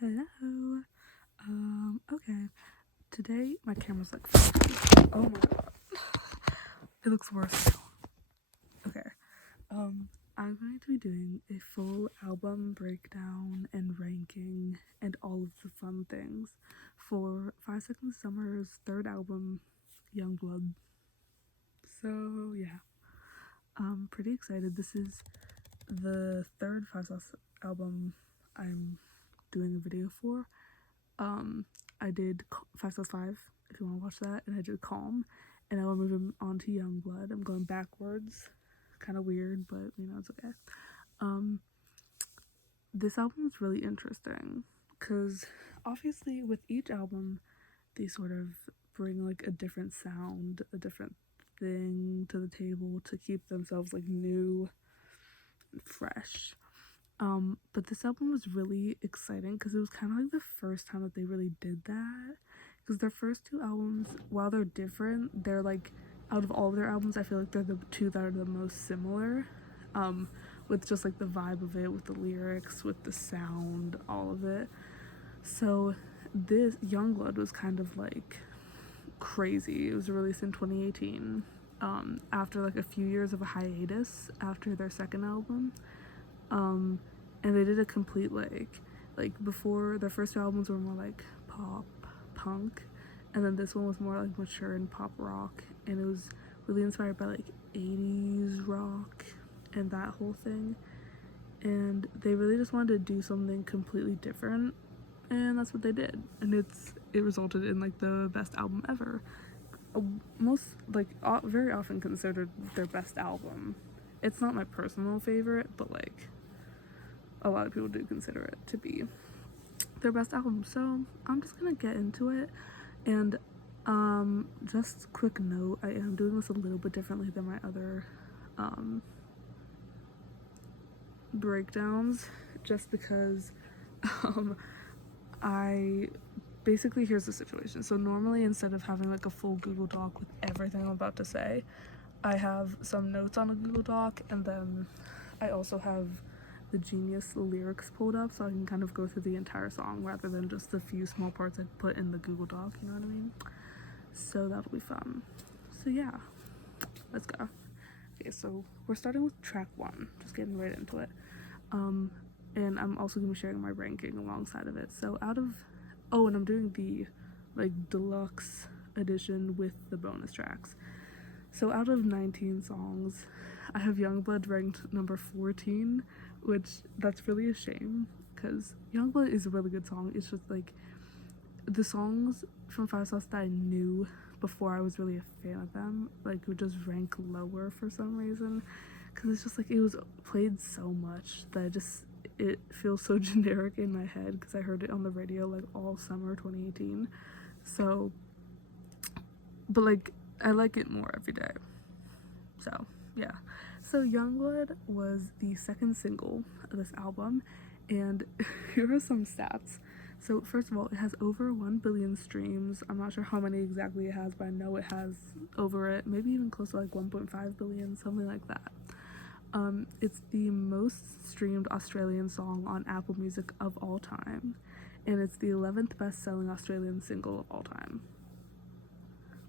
Hello. Okay. Today my camera's like frozen. Oh my god. It looks worse now. Okay. I'm going to be doing a full album breakdown and ranking and all of the fun things for 5 Seconds Summer's third album, Youngblood. So yeah. I'm pretty excited. This is the third 5 Sauce album I'm doing a video for. I did 5 Sauce 5, if you want to watch that, and I did Calm, and I will move on to Youngblood. I'm going backwards, kind of weird, but it's okay. This album is really interesting because obviously with each album they sort of bring like a different sound, a different thing to the table to keep themselves like new and fresh. But this album was really exciting because it was kind of like the first time that they really did that. Because their first two albums, while they're different, they're like, out of all of their albums, I feel like they're the two that are the most similar. With just like the vibe of it, with the lyrics, with the sound, all of it. So this Youngblood was kind of like crazy. It was released in 2018, after like a few years of a hiatus after their second album. And they did a complete like before their first two albums were more like pop punk, and then this one was more like mature and pop rock, and it was really inspired by like 80s rock and that whole thing, and they really just wanted to do something completely different, and that's what they did, and it resulted in like the best album ever. Most like very often considered their best album. It's not my personal favorite, but like a lot of people do consider it to be their best album. So I'm just gonna get into it. And just quick note, I am doing this a little bit differently than my other breakdowns, just because I basically, here's the situation. So normally, instead of having like a full Google Doc with everything I'm about to say, I have some notes on a Google Doc, and then I also have the Genius lyrics pulled up so I can kind of go through the entire song rather than just the few small parts I put in the Google Doc, you know what I mean? So that'll be fun. So yeah, let's go. Okay, so we're starting with track 1, just getting right into it. And I'm also gonna be sharing my ranking alongside of it. So and I'm doing the like deluxe edition with the bonus tracks. So out of 19 songs, I have Youngblood ranked number 14, which that's really a shame because Youngblood is a really good song. It's just like the songs from 5 Sauce that I knew before I was really a fan of them like would just rank lower for some reason, because it's just like it was played so much that it feels so generic in my head because I heard it on the radio like all summer 2018. So, but like I like it more every day. So yeah. So Youngblood was the second single of this album, and here are some stats. So first of all, it has over 1 billion streams. I'm not sure how many exactly it has, but I know it has over it, maybe even close to like 1.5 billion, something like that. It's the most streamed Australian song on Apple Music of all time, and it's the 11th best-selling Australian single of all time.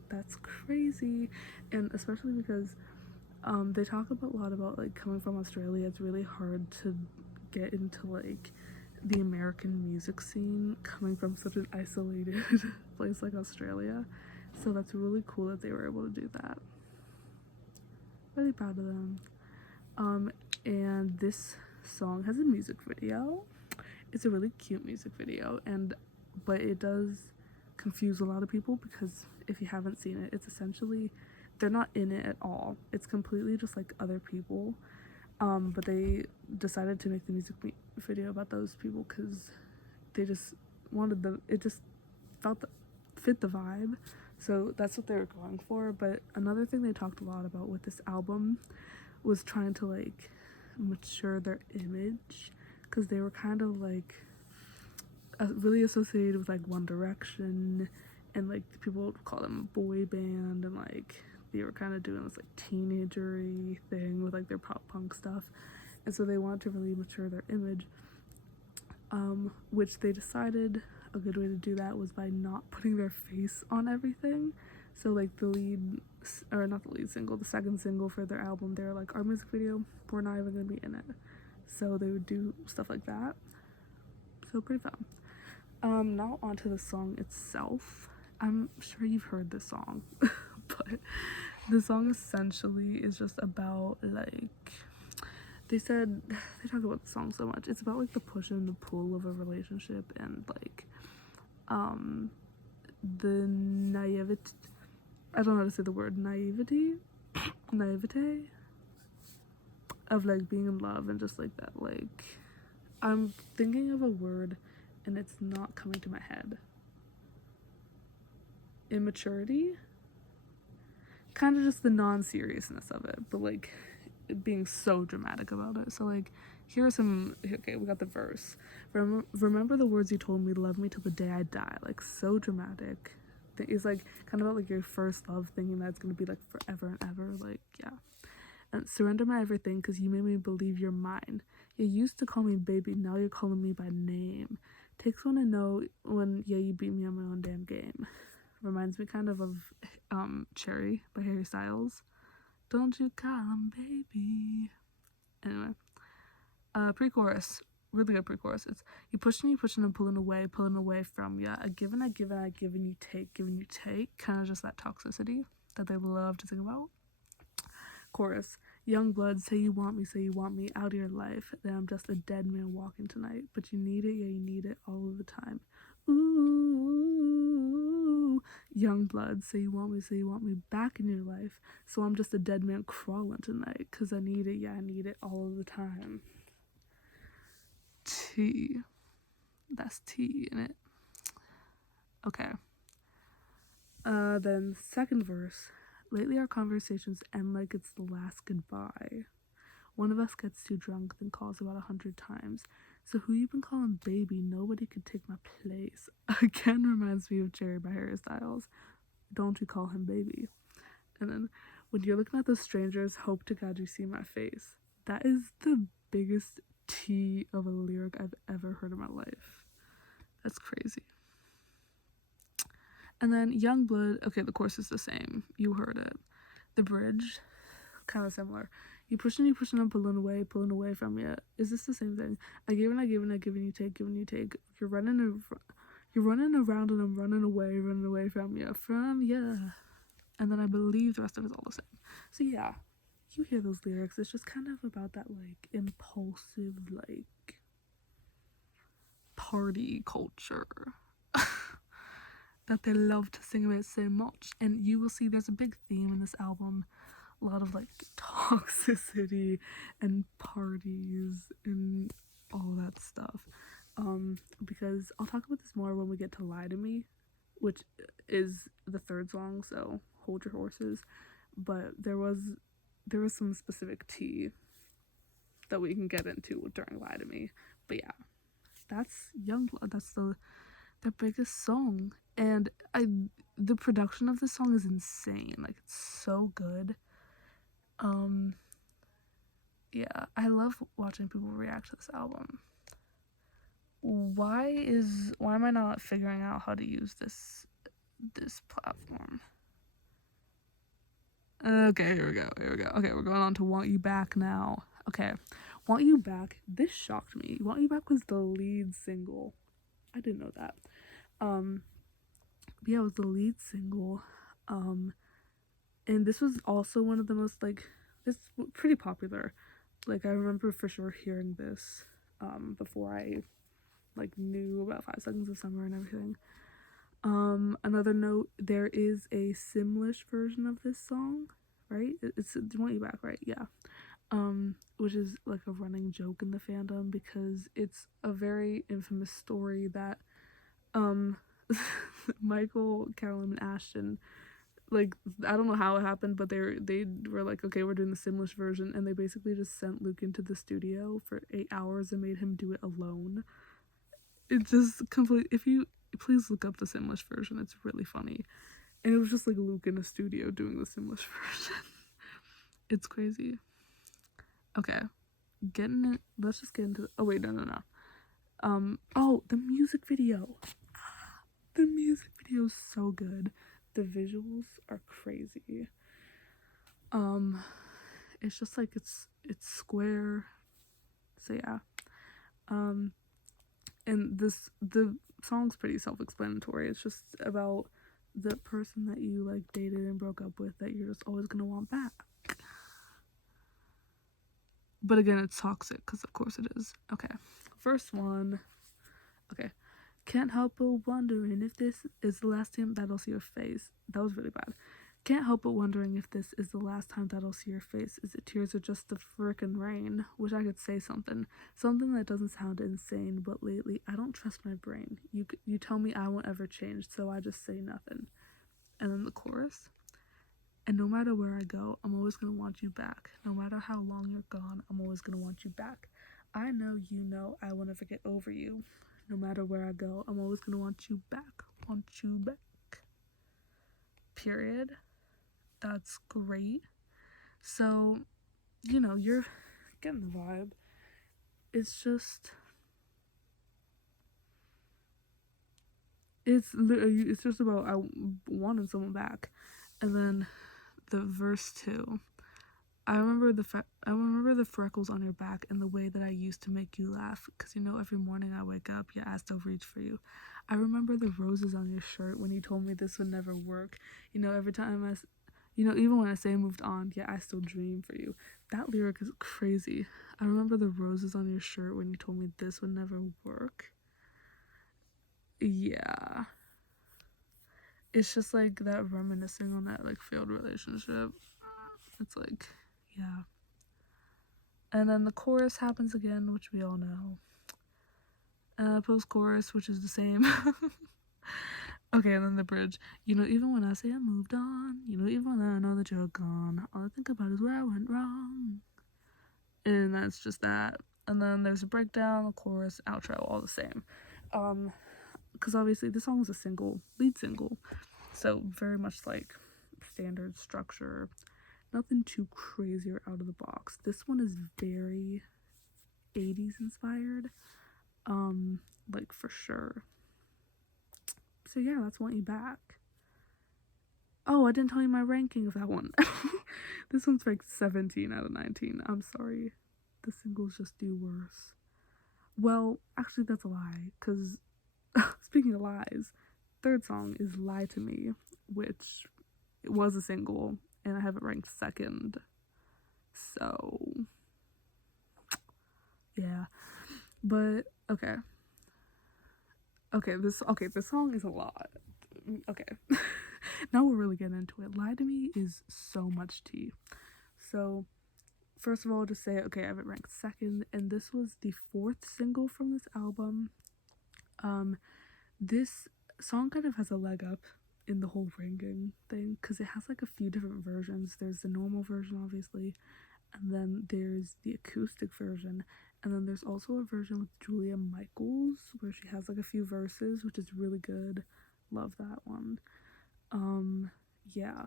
That's crazy, and especially because they talk a lot about like coming from Australia. It's really hard to get into like the American music scene coming from such an isolated place like Australia. So that's really cool that they were able to do that. Really proud of them. And this song has a music video. It's a really cute music video, but it does confuse a lot of people because if you haven't seen it, it's essentially they're not in it at all. It's completely just like other people. But they decided to make the music video about those people because they just wanted it just fit the vibe. So that's what they were going for. But another thing they talked a lot about with this album was trying to like mature their image, because they were kind of like really associated with like One Direction, and like people would call them a boy band, and like they were kind of doing this like teenagery thing with like their pop punk stuff, and so they wanted to really mature their image. which they decided a good way to do that was by not putting their face on everything. So like the lead, or not the lead single, the second single for their album, they're like, our music video, we're not even gonna be in it. So they would do stuff like that. So pretty fun. Now onto the song itself. I'm sure you've heard this song, but the song essentially is just about like, they talk about the song so much. It's about like the push and the pull of a relationship, and like the naivete, I don't know how to say the word, naivete of like being in love, and just like that, like, I'm thinking of a word and it's not coming to my head. Immaturity, kind of just the non-seriousness of it, but like being so dramatic about it. So like, here are some, okay, we got the verse. Remember the words you told me, love me till the day I die. Like, so dramatic. It's like kind of about like your first love, thinking that it's gonna be like forever and ever. Like, yeah. And surrender my everything, because you made me believe you're mine. You used to call me baby, now you're calling me by name. Takes one to know when, yeah, you beat me on my own damn game. Reminds me kind of Cherry by Harry Styles. Don't you call him baby. Anyway, pre-chorus, really good pre-chorus. It's, you pushing, I'm pulling away from ya. I give and I give and I give and you take. Kind of just that toxicity that they love to sing about. Chorus, Youngblood, say you want me out of your life. Then I'm just a dead man walking tonight. But you need it, yeah, you need it all of the time. Ooh, Youngblood, say you want me back in your life. So I'm just a dead man crawling tonight. Cause I need it, yeah, I need it all of the time. T. That's T in it. Okay. Then second verse. Lately our conversations end like it's the last goodbye. One of us gets too drunk, then calls about 100 times. So who you been calling baby? Nobody could take my place. Again reminds me of Cherry by Harry Styles. Don't you call him baby. And then, when you're looking at those strangers, hope to God you see my face. That is the biggest T of a lyric I've ever heard in my life. That's crazy. And then Youngblood, okay, the chorus is the same. You heard it. The bridge, kind of similar. You pushing, I'm pulling away from you. Is this the same thing? I give and I give and I give and you take, You're running around and I'm running away from you. And then I believe the rest of it's all the same. So yeah, you hear those lyrics. It's just kind of about that like impulsive, like party culture that they love to sing about so much. And you will see there's a big theme in this album. A lot of like toxicity and parties and all that stuff. Because I'll talk about this more when we get to Lie to Me, which is the third song, so hold your horses. But there was some specific tea that we can get into during Lie to Me. But yeah, that's Youngblood. That's their biggest song. And the production of this song is insane. Like, it's so good. Yeah, I love watching people react to this album. Why am I not figuring out how to use this platform? Okay, here we go. Okay, we're going on to Want You Back now. Okay, Want You Back, this shocked me. Want You Back was the lead single. I didn't know that. Yeah, it was the lead single. And this was also one of the most, like, it's pretty popular. Like, I remember for sure hearing this before I like knew about 5 Seconds of Summer and everything. Another note, there is a Simlish version of this song, right? It's Want You Back, right? Yeah. Which is like a running joke in the fandom, because it's a very infamous story that Michael, Callum, and Ashton, like, I don't know how it happened, but they were like, okay, we're doing the Simlish version, and they basically just sent Luke into the studio for 8 hours and made him do it alone. It just complete. If you please look up the Simlish version, it's really funny, and it was just like Luke in a studio doing the Simlish version. It's crazy. Okay, let's just get into. Oh wait, no. Oh, the music video. The music video is so good. The visuals are crazy. It's just like it's square. So yeah. And the song's pretty self-explanatory. It's just about the person that you like dated and broke up with that you're just always gonna want back. But again, it's toxic, because of course it is. Okay, first one. Okay, can't help but wondering if this is the last time that I'll see your face. That was really bad. Can't help but wondering if this is the last time that I'll see your face. Is it tears or just the frickin' rain? Wish I could say something that doesn't sound insane, but lately I don't trust my brain. You tell me I won't ever change, so I just say nothing. And then the chorus. And no matter where I go, I'm always gonna want you back. No matter how long you're gone, I'm always gonna want you back. I know you know I will never get over you. No matter where I go, I'm always gonna want you back. Want you back. Period. That's great. So, you know, you're getting the vibe. It's just, it's just about I wanted someone back. And then the verse 2. I remember the freckles on your back and the way that I used to make you laugh, because you know every morning I wake up, yeah, I still reach for you. I remember the roses on your shirt when you told me this would never work. You know, every time even when I say I moved on, yeah, I still dream for you. That lyric is crazy. I remember the roses on your shirt when you told me this would never work. Yeah. It's just like that reminiscing on that like failed relationship. It's like, yeah. And then the chorus happens again, which we all know. Post-chorus, which is the same. Okay, and then the bridge. You know, even when I say I moved on, you know, even when I know that you're gone, all I think about is where I went wrong. And that's just that. And then there's a breakdown, a chorus, outro, all the same. Because obviously the song is a single, lead single. So very much like standard structure. Nothing too crazy or out of the box. This one is very 80s inspired. Like for sure. So yeah, that's Want You Back. Oh, I didn't tell you my ranking of that one. This one's like 17 out of 19. I'm sorry. The singles just do worse. Well, actually that's a lie, because speaking of lies, third song is Lie to Me, which it was a single, and I have it ranked second. So yeah. But okay, this song is a lot. Okay. Now we're really getting into it. Lie to Me is so much tea. So first of all, just say, okay, I have it ranked second, and this was the 4th single from this album. This song kind of has a leg up in the whole ranking thing, because it has like a few different versions. There's the normal version, obviously, and then there's the acoustic version, and then there's also a version with Julia Michaels where she has like a few verses, which is really good. Love that one. Yeah.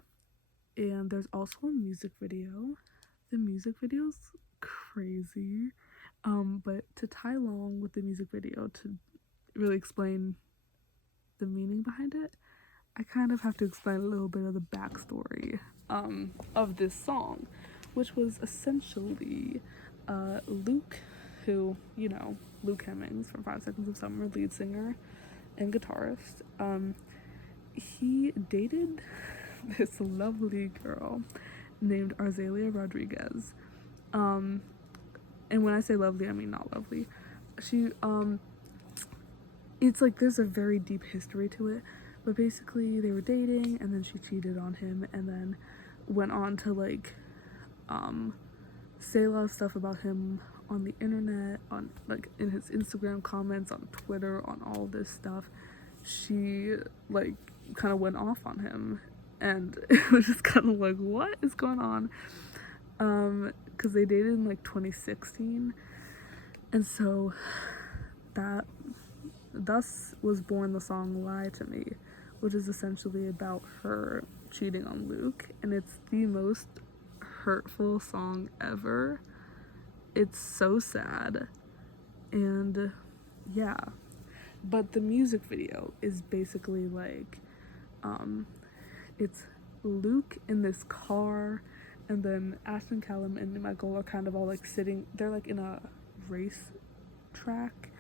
And there's also a music video. The music video's crazy. But to tie along with the music video, to really explain the meaning behind it, I kind of have to explain a little bit of the backstory of this song, which was essentially Luke, who, you know, Luke Hemmings from 5 Seconds of Summer, lead singer and guitarist. He dated this lovely girl named Arzelia Rodriguez. And when I say lovely, I mean not lovely. She, it's like there's a very deep history to it, but basically they were dating, and then she cheated on him, and then went on to like say a lot of stuff about him on the internet, on like in his Instagram comments, on Twitter, on all this stuff. She like kind of went off on him, and it was just kind of like, what is going on? Because they dated in like 2016, and so that thus was born the song Lie to Me, which is essentially about her cheating on Luke, and it's the most hurtful song ever. It's so sad, and yeah. But the music video is basically like, it's Luke in this car, and then Ashton, Callum, and Michael are kind of all like sitting. They're like in a race track.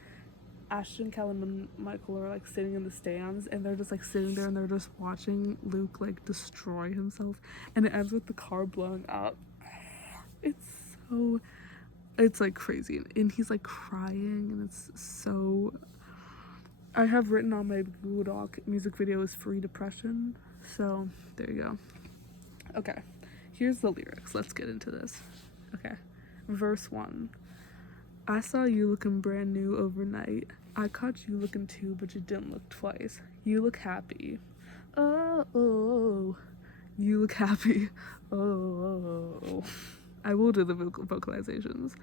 Ashton, Callum, and Michael are like sitting in the stands, and they're just like sitting there, and they're just watching Luke like destroy himself, and it ends with the car blowing up. It's so, it's like crazy, and he's like crying, and it's so. I have written on my Google Doc, music video is free depression, so there you go. Okay, here's the lyrics. Let's get into this. Okay, verse 1. I saw you looking brand new overnight. I caught you looking too, but you didn't look twice. You look happy. Oh, oh, oh. You look happy. Oh, oh, oh. I will do the vocalizations.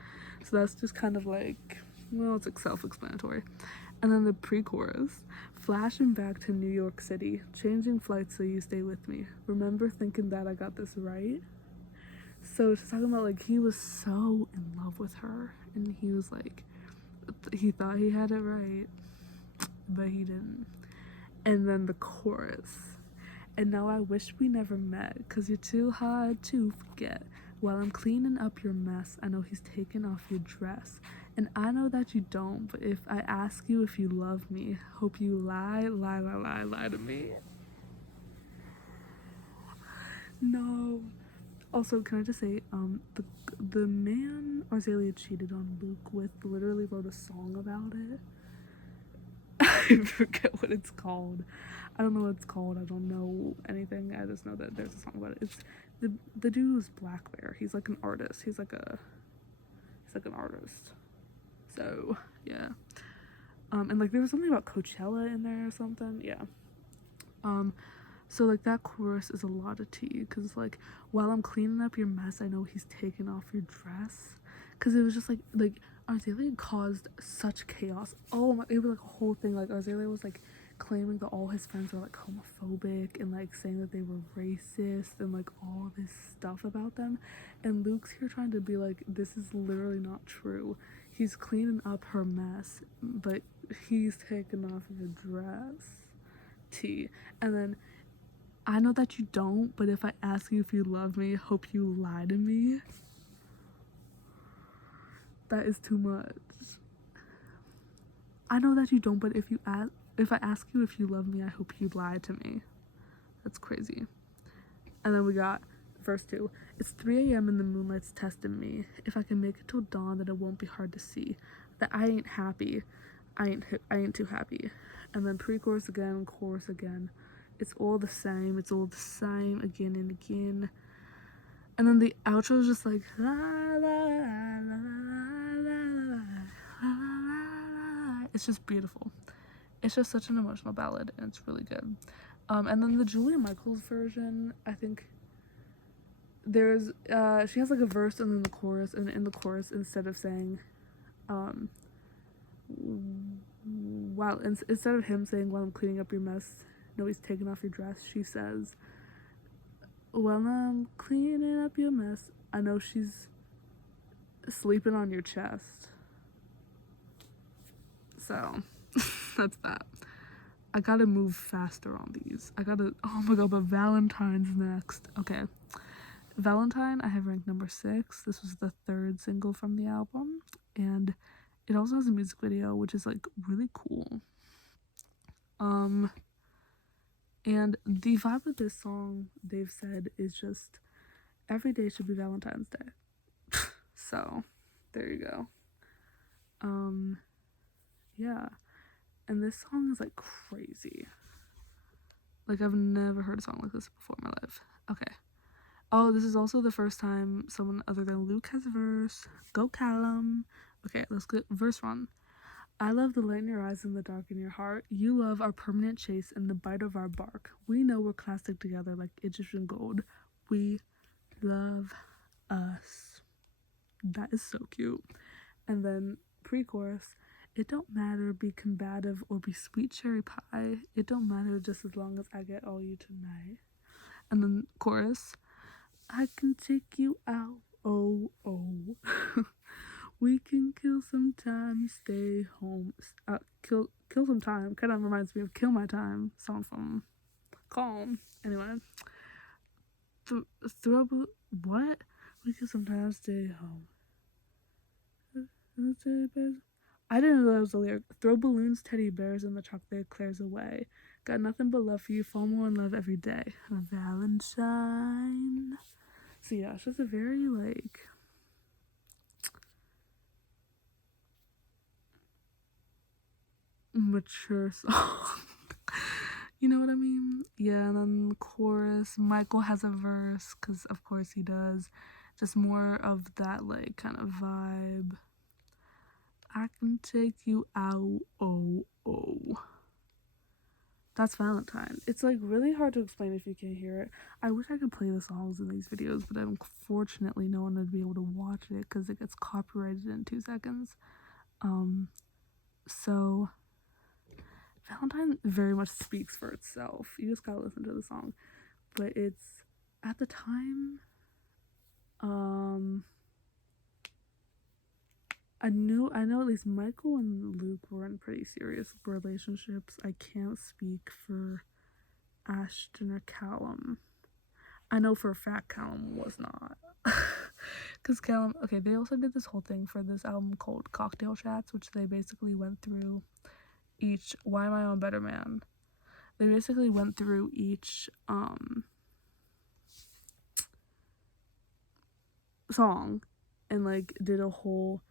So that's just kind of like, well, it's like self-explanatory. And then the pre-chorus. Flashing back to New York City, changing flights so you stay with me. Remember thinking that I got this right? So it's talking about like he was so in love with her, and he was like, he thought he had it right, but he didn't. And then the chorus. And now I wish we never met, 'cause you're too hard to forget. While I'm cleaning up your mess, I know he's taking off your dress. And I know that you don't, but if I ask you if you love me, hope you lie to me. No. Also, can I just say, the man Arzelia cheated on Luke with literally wrote a song about it. I forget what it's called. I don't know what it's called. I don't know anything. I just know that there's a song about it. It's the dude was Black Bear. He's like an artist. He's like an artist. So yeah. And like there was something about Coachella in there or something. Yeah. So like that chorus is a lot of tea, because like while I'm cleaning up your mess, I know he's taking off your dress, because it was just like Arzelia caused such chaos. Oh my, it was like a whole thing. Like Arzelia was like claiming that all his friends were like homophobic, and like saying that they were racist, and like all this stuff about them. And Luke's here trying to be like, this is literally not true. He's cleaning up her mess, but he's taking off your dress. Tea. And then I know that you don't, but if I ask you if you love me, hope you lie to me. That is too much. I know that you don't, but if I ask you if you love me, I hope you lie to me. That's crazy. And then we got verse 2. It's 3 a.m. and the moonlight's testing me. If I can make it till dawn, then it won't be hard to see that I ain't happy. I ain't too happy. And then pre-chorus again, chorus again. It's all the same. It's all the same again and again. And then the outro is just like la la la la la la. It's just beautiful. It's just such an emotional ballad, and it's really good. And then the Julia Michaels version, I think there's she has like a verse and then the chorus, and in the chorus, instead of saying instead of him saying while I'm cleaning up your mess, no he's taking off your dress, she says, while I'm cleaning up your mess, I know she's sleeping on your chest. So that's that. I gotta move faster on these. Oh my god, but Valentine's next. Okay. Valentine, I have ranked number 6. This was the 3rd single from the album, and it also has a music video, which is like really cool. And the vibe of this song, they've said, is just every day should be Valentine's Day. So there you go. Yeah. And this song is like crazy. Like I've never heard a song like this before in my life. Okay. Oh, this is also the first time someone other than Luke has a verse. Go Callum. Okay, let's get verse 1. I love the light in your eyes and the dark in your heart. You love our permanent chase and the bite of our bark. We know we're classic together like Egyptian gold. We love us. That is so cute. And then pre-chorus. It don't matter, be combative or be sweet cherry pie. It don't matter just as long as I get all you tonight. And then chorus. I can take you out. Oh, oh. We can kill some time, stay home. Kill some time. Kind of reminds me of "Kill My Time" song from Calm. Anyway, throw what? We can sometimes stay home. I didn't know that was a lyric. Throw balloons, teddy bears, and the chocolate clears away. Got nothing but love for you. Fall more in love every day. Valentine. So yeah, it's just a very like mature song. You know what I mean? Yeah, and then the chorus, Michael has a verse, because of course he does. Just more of that, like, kind of vibe. I can take you out, oh, oh. That's Valentine. It's, like, really hard to explain if you can't hear it. I wish I could play the songs in these videos, but unfortunately no one would be able to watch it, because it gets copyrighted in 2 seconds. So Valentine very much speaks for itself. You just gotta listen to the song. But it's, at the time, I know at least Michael and Luke were in pretty serious relationships. I can't speak for Ashton or Callum. I know for a fact Callum was not. Because Callum, okay, they also did this whole thing for this album called Cocktail Chats, which they basically went through each, Why Am I on Better Man? They basically went through each song and like did a whole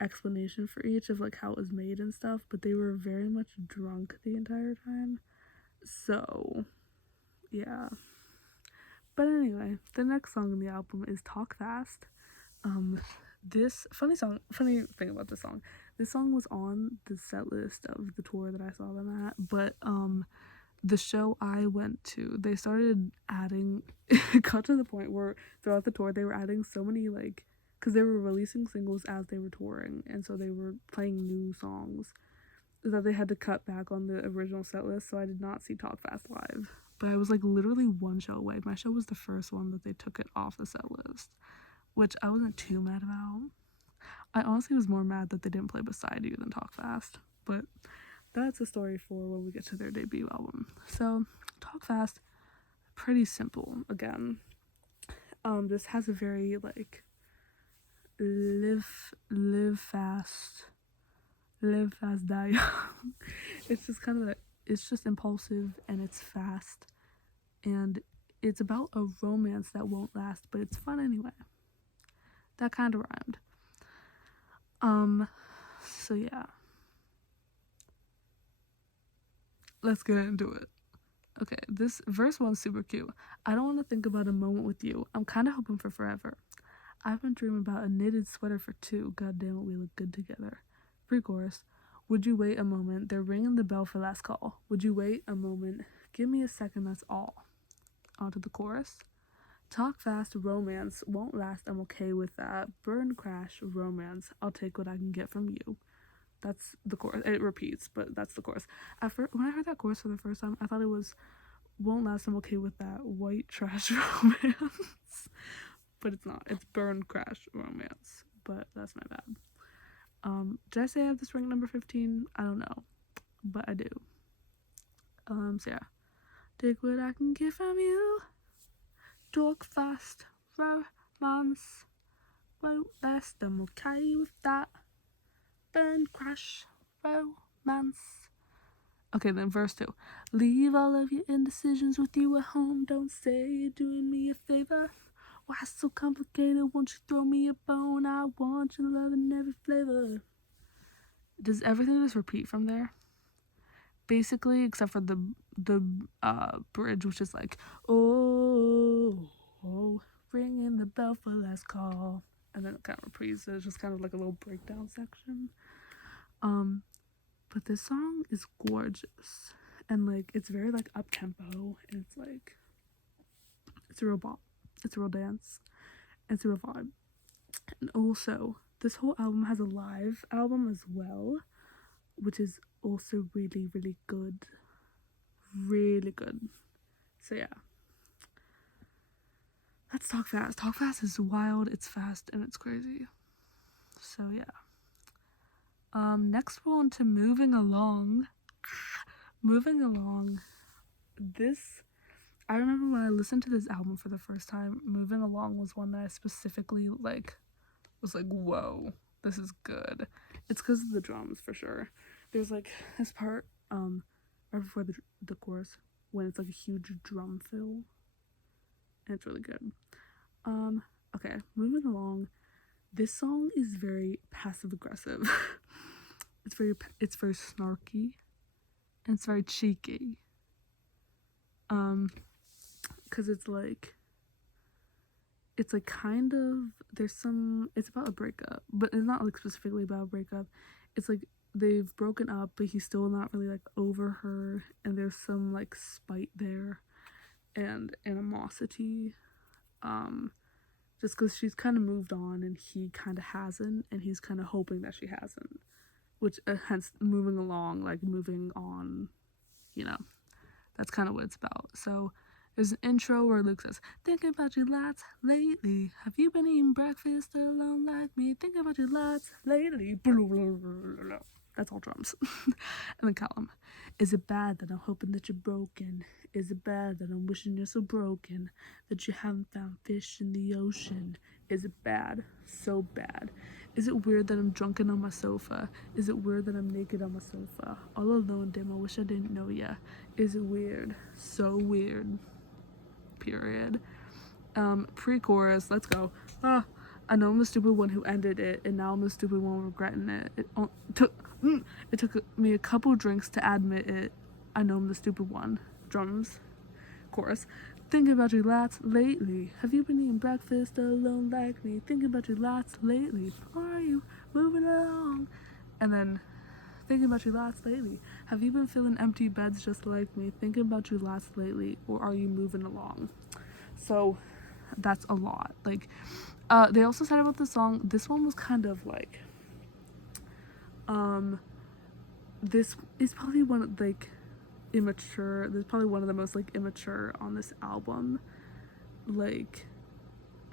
explanation for each of like how it was made and stuff, but they were very much drunk the entire time. So yeah. But anyway, the next song on the album is Talk Fast. This funny thing about this song was on the set list of the tour that I saw them at, but the show I went to, they started adding it got to the point where throughout the tour they were adding so many, like, because they were releasing singles as they were touring, and so they were playing new songs, that they had to cut back on the original set list. So I did not see Talk Fast live, but I was like literally one show away. My show was the first one that they took it off the set list, which I wasn't too mad about. I honestly was more mad that they didn't play Beside You than Talk Fast, but that's a story for when we get to their debut album. So Talk Fast, pretty simple again. This has a very like live fast, die young. It's just kind of, it's just impulsive and it's fast, and it's about a romance that won't last, but it's fun anyway. That kind of rhymed. So yeah, let's get into it. Okay, this verse 1's super cute. I don't want to think about a moment with you. I'm kind of hoping for forever. I've been dreaming about a knitted sweater for two. God damn it, we look good together. Pre-chorus. Would you wait a moment? They're ringing the bell for last call. Would you wait a moment? Give me a second, that's all. On to the chorus. Talk fast, romance. Won't last, I'm okay with that. Burn, crash, romance. I'll take what I can get from you. That's the chorus. It repeats, but that's the chorus. When I heard that chorus for the first time, I thought it was, won't last, I'm okay with that. White trash romance. But it's not. It's burn, crash, romance. But that's my bad. Did I say I have this ranked number 15? I don't know, but I do. So yeah. Take what I can get from you. Talk fast, romance. Won't last, I'm okay with that. Burn, crash, romance. Okay, then verse 2. Leave all of your indecisions with you at home. Don't say you're doing me a favor. Why so complicated? Won't you throw me a bone? I want your love in every flavor. Does everything just repeat from there? Basically, except for the bridge, which is like, oh, oh, ringing the bell for last call, and then it kind of repeats. It's just kind of like a little breakdown section. But this song is gorgeous, and like it's very like up tempo, and it's like it's a real bop, it's a real dance, it's a real vibe. And also, this whole album has a live album as well, which is also really, really good. Really good. So yeah. Let's Talk Fast. Talk Fast is wild, it's fast, and it's crazy. So yeah. Next we're on to Moving Along. Moving Along. This, I remember when I listened to this album for the first time, Moving Along was one that I specifically was like, whoa, this is good. It's because of the drums for sure. There's like this part right before the chorus when it's like a huge drum fill, and it's really good. Okay, Moving Along. This song is very passive aggressive. it's very snarky, and it's very cheeky. Because it's like kind of, it's about a breakup, but it's not like specifically about a breakup. It's like they've broken up, but he's still not really like over her, and there's some like spite there and animosity, just because she's kind of moved on and he kind of hasn't, and he's kind of hoping that she hasn't, which hence Moving Along, like moving on, you know, that's kind of what it's about. So there's an intro where Luke says, thinking about you lots lately. Have you been eating breakfast alone like me? Thinking about you lots lately. That's all drums. And then Callum, is it bad that I'm hoping that you're broken? Is it bad that I'm wishing you're so broken that you haven't found fish in the ocean? Is it bad? So bad. Is it weird that I'm drunken on my sofa? Is it weird that I'm naked on my sofa? All alone, damn, I wish I didn't know ya. Is it weird? So weird. Period. Pre-chorus, let's go. I know I'm the stupid one who ended it, and now I'm the stupid one regretting it. It took me a couple drinks to admit it. I know I'm the stupid one. Drums. Chorus. Thinking about you lots lately. Have you been eating breakfast alone like me? Thinking about you lots lately. Are you moving along? And then, thinking about you lots lately. Have you been filling empty beds just like me? Thinking about you lots lately. Or are you moving along? So, that's a lot. Like, they also said about the song, this one was kind of like, this is probably one of, like, immature. This is probably one of the most, like, immature on this album. Like,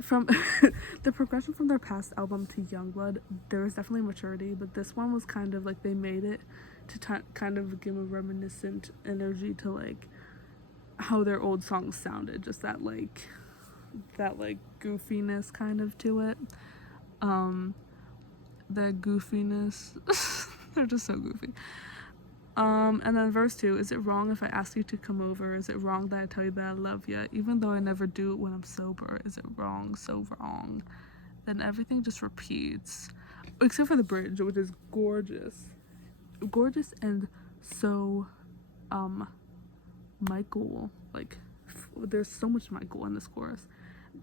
from the progression from their past album to Youngblood, there was definitely maturity, but this one was kind of like they made it to kind of give a reminiscent energy to like how their old songs sounded, just that goofiness kind of to it. That goofiness. They're just so goofy. And then verse 2, is it wrong if I ask you to come over? Is it wrong that I tell you that I love you, even though I never do it when I'm sober? Is it wrong, so wrong? Then everything just repeats, except for the bridge, which is gorgeous. Gorgeous and so, Michael, like, there's so much Michael in this chorus.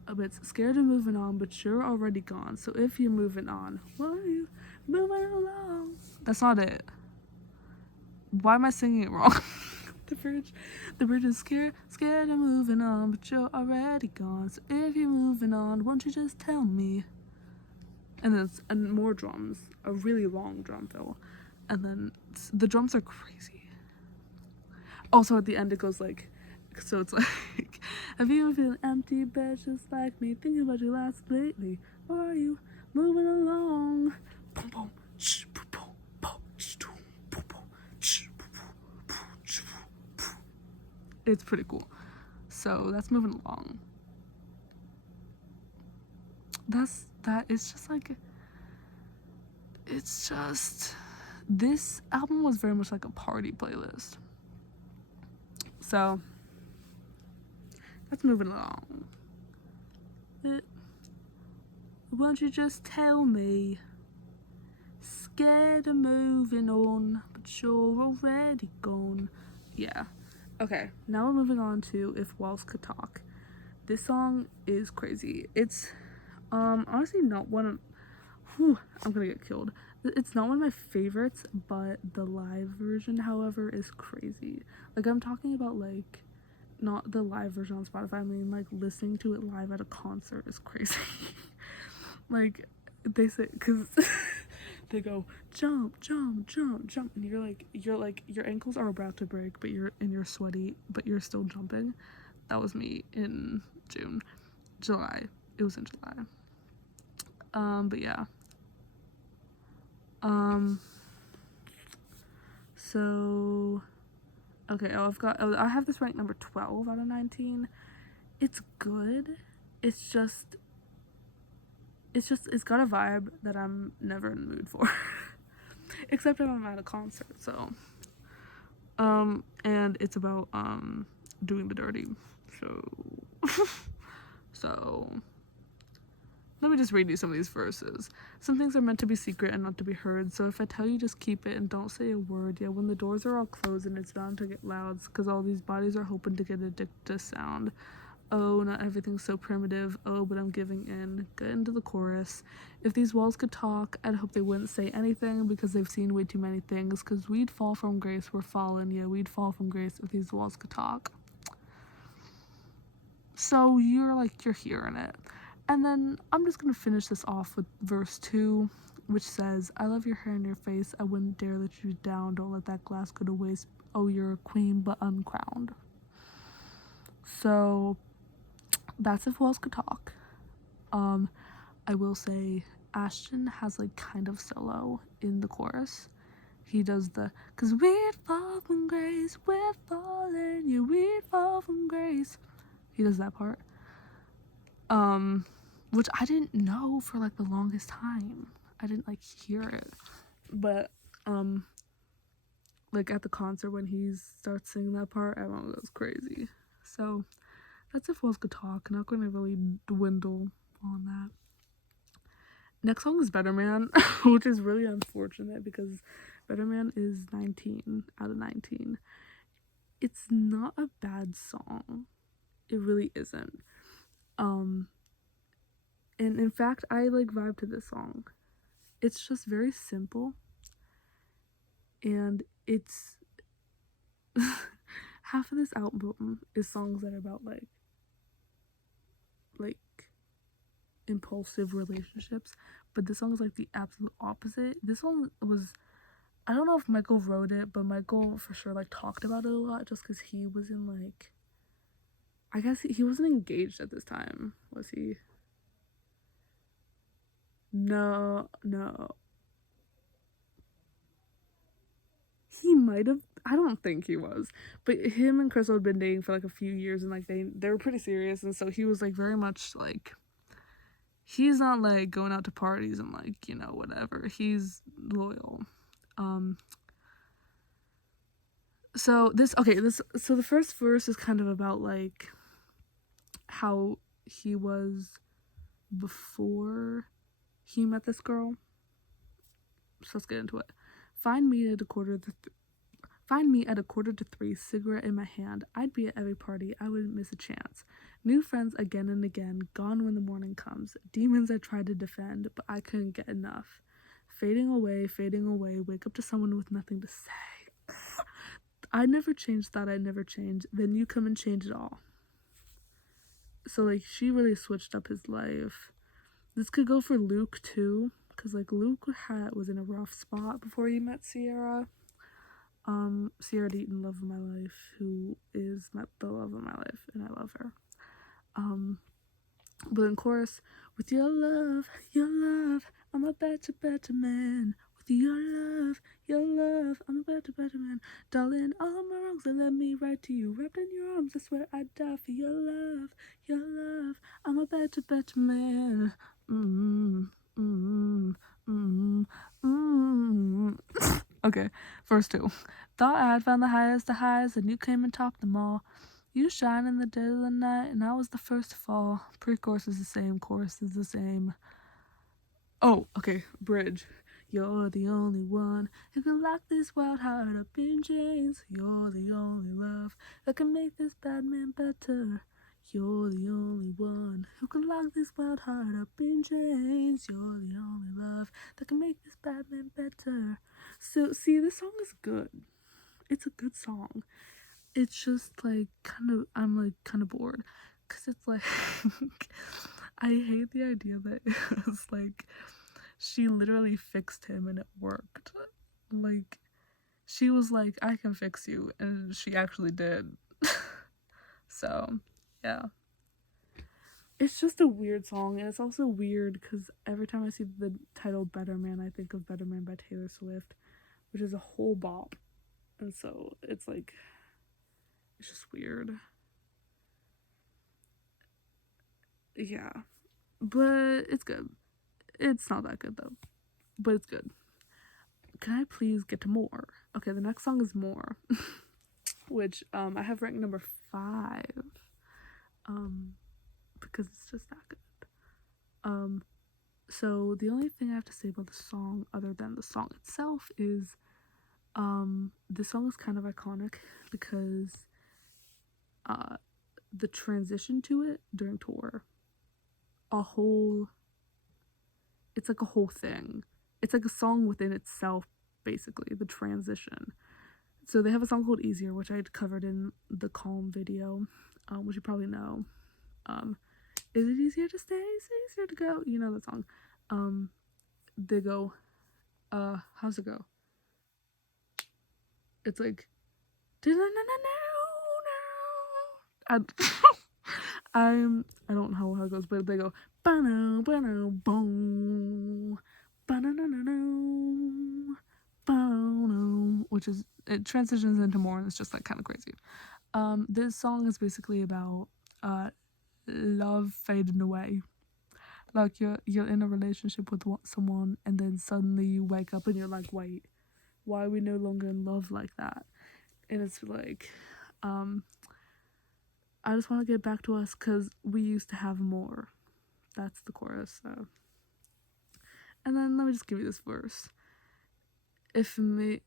But it's scared of moving on, but you're already gone. So if you're moving on, why are you moving along? That's not it. Why am I singing it wrong? The bridge is scared of moving on, but you're already gone. So if you're moving on, won't you just tell me? And then and more drums, a really long drum fill, and then the drums are crazy. Also at the end it goes like, so it's like, have you ever feeling empty beds just like me? Thinking about you last lately, or are you moving along? Boom boom, shh, boom boom, boom, shh, boom boom, shh, it's pretty cool. So that's Moving Along. It's just like, it's just, this album was very much like a party playlist. So that's Moving Along. Won't you just tell me? Scared of moving on, but you're already gone. Yeah. Okay, now we're moving on to If Walls Could Talk. This song is crazy. It's honestly not one of, I'm gonna get killed. It's not one of my favorites, but the live version, however, is crazy. Like, I'm talking about like not the live version on Spotify. I mean, like, listening to it live at a concert is crazy. Like, they say, because they go jump, jump, jump, jump, and you're like your ankles are about to break, but you're sweaty, but you're still jumping. That was me in July. It was in July. But yeah, So okay, I have this ranked number 12 out of 19. It's good. It's got a vibe that I'm never in the mood for. Except if I'm at a concert, so and it's about doing the dirty. So let me just read you some of these verses. Some things are meant to be secret and not to be heard, so if I tell you, just keep it and don't say a word. Yeah, when the doors are all closed and it's bound to get loud, because all these bodies are hoping to get addicted to sound. Oh, not everything's so primitive. Oh, but I'm giving in. Get into the chorus. If these walls could talk, I'd hope they wouldn't say anything, because they've seen way too many things. Because we'd fall from grace, we're fallen. Yeah, we'd fall from grace if these walls could talk. So you're hearing it. And then I'm just gonna finish this off with verse 2, which says, I love your hair and your face. I wouldn't dare let you down. Don't let that glass go to waste. Oh, you're a queen, but uncrowned. So that's if walls could talk. I will say Ashton has kind of solo in the chorus. He does the, cause we'd fall from grace, we're falling, yeah, we'd fall from grace. He does that part. Which I didn't know for the longest time. I didn't hear it. But at the concert when he starts singing that part, everyone goes crazy. So that's if walls could talk. Not going to really dwindle on that. Next song is Better Man, which is really unfortunate because Better Man is 19 out of 19. It's not a bad song. It really isn't. And in fact, I vibe to this song. It's just very simple. And it's half of this album is songs that are about impulsive relationships, but this song is the absolute opposite. This one was, I don't know if Michael wrote it, but Michael for sure talked about it a lot, just because he was in I guess he wasn't engaged at this time, was he? No. He might have. I don't think he was, but him and Crystal had been dating for a few years, and they were pretty serious, and so he was very much he's not going out to parties and whatever. He's loyal. So the first verse is kind of about how he was before he met this girl. So let's get into it. Find me at a quarter to 3, cigarette in my hand. I'd be at every party, I wouldn't miss a chance. New friends again and again, gone when the morning comes. Demons I tried to defend, but I couldn't get enough. Fading away, wake up to someone with nothing to say. I never changed, thought I'd never change, then you come and change it all. So she really switched up his life. This could go for Luke too, because Luke was in a rough spot before he met Sierra. Sierra Deaton, love of my life, who is the love of my life, and I love her. But in chorus, with your love, I'm a better man. With your love, I'm a better man. Darling, all of my wrongs that led me right to you. Wrapped in your arms, I swear I'd die for your love, I'm a better man. Okay, verse 2. Thought I had found the highest of highs, and you came and topped them all. You shine in the dead of the night, and I was the first to fall. Pre-chorus is the same, chorus is the same. Oh, okay, bridge. You're the only one who can lock this wild heart up in chains. You're the only love that can make this bad man better. You're the only one who can lock this wild heart up in chains. You're the only love that can make this bad man better. So, see, this song is good. It's a good song. It's just I'm kind of bored. Because it's I hate the idea that it's she literally fixed him and it worked. She was I can fix you, and she actually did. So, yeah. it's just a weird song, and it's also weird because every time I see the title Better Man, I think of Better Man by Taylor Swift, which is a whole bop. And so it's like, it's just weird. Yeah. But it's good. It's not that good though, but it's good. Can I please get to More? Okay, the next song is More, which I have ranked number 5, because it's just that good. So the only thing I have to say about the song, other than the song itself, is this song is kind of iconic because the transition to it during tour, it's like a whole thing. It's like a song within itself, basically, the transition. So they have a song called Easier, which I had covered in the Calm video, which you probably know. Is it easier to stay? Is it easier to go? You know that song. They go, how's it go? It's like, I don't know how it goes, but they go, ba-no, ba-no, boom, ba-no-no-no-no, ba-no, which is, it transitions into More, and it's just like kind of crazy. This song is basically about love fading away. Like you're in a relationship with someone, and then suddenly you wake up and you're like, wait, why are we no longer in love like that? And it's like, I just want to get back to us because we used to have more. That's the chorus. So. And then let me just give you this verse. If me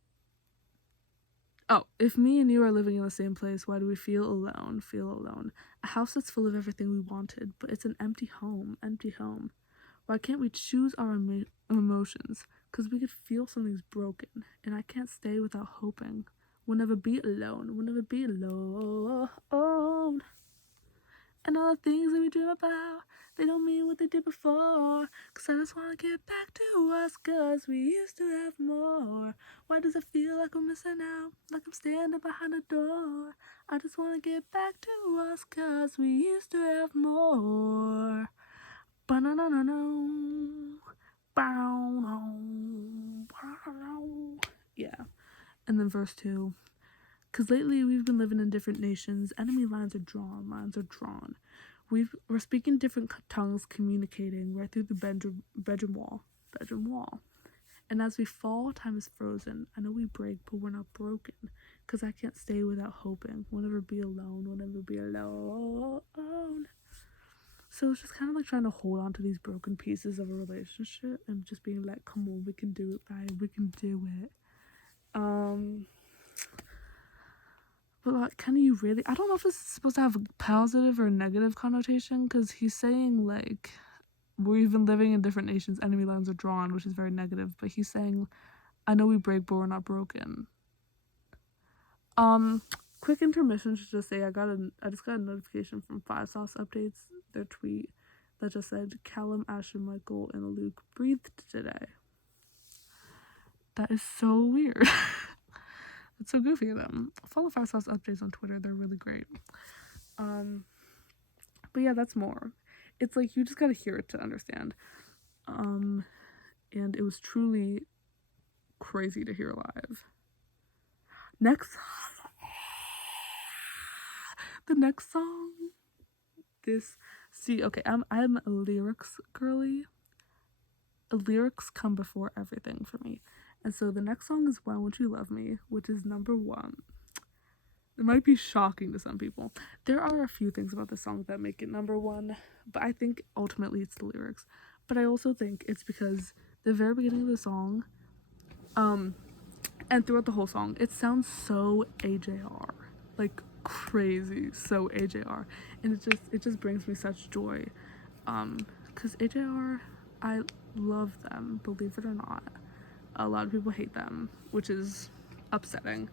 and you are living in the same place, why do we feel alone? Feel alone. A house that's full of everything we wanted, but it's an empty home. Empty home. Why can't we choose our emotions? Because we could feel something's broken, and I can't stay without hoping. We'll never be alone. We'll never be alone. And all the things that we dream about, they don't mean what they did before. Cause I just wanna get back to us, cause we used to have more. Why does it feel like we're missing out? Like I'm standing behind a door. I just wanna get back to us, cause we used to have more. Ba-na-na-na-no. Yeah. And then verse 2. Cause lately we've been living in different nations. Enemy lines are drawn. We're speaking different tongues, communicating right through the bedroom wall. And as we fall, time is frozen. I know we break, but we're not broken. Cause I can't stay without hoping. We'll never be alone. So it's just kind of like trying to hold on to these broken pieces of a relationship and just being like, come on, we can do it, right? We can do it. But like, can you really? I don't know if this is supposed to have a positive or negative connotation, because he's saying like, we've been living in different nations, enemy lines are drawn, which is very negative. But he's saying, I know we break, but we're not broken. Quick intermission to just say I just got a notification from 5 Sauce Updates, their tweet that just said Callum, Asher, Michael, and Luke breathed today. That is so weird. It's so goofy of them. Follow 5 Sauce Updates on Twitter. They're really great. But yeah, that's More. It's like you just gotta hear it to understand. And it was truly crazy to hear live. The next song. I'm a lyrics girly. Lyrics come before everything for me. And so the next song is Why Won't You Love Me, which is number 1. It might be shocking to some people. There are a few things about this song that make it number 1, but I think ultimately it's the lyrics. But I also think it's because the very beginning of the song, and throughout the whole song, it sounds so AJR, like crazy, so AJR, and it just brings me such joy, because AJR, I love them, believe it or not. A lot of people hate them, which is upsetting,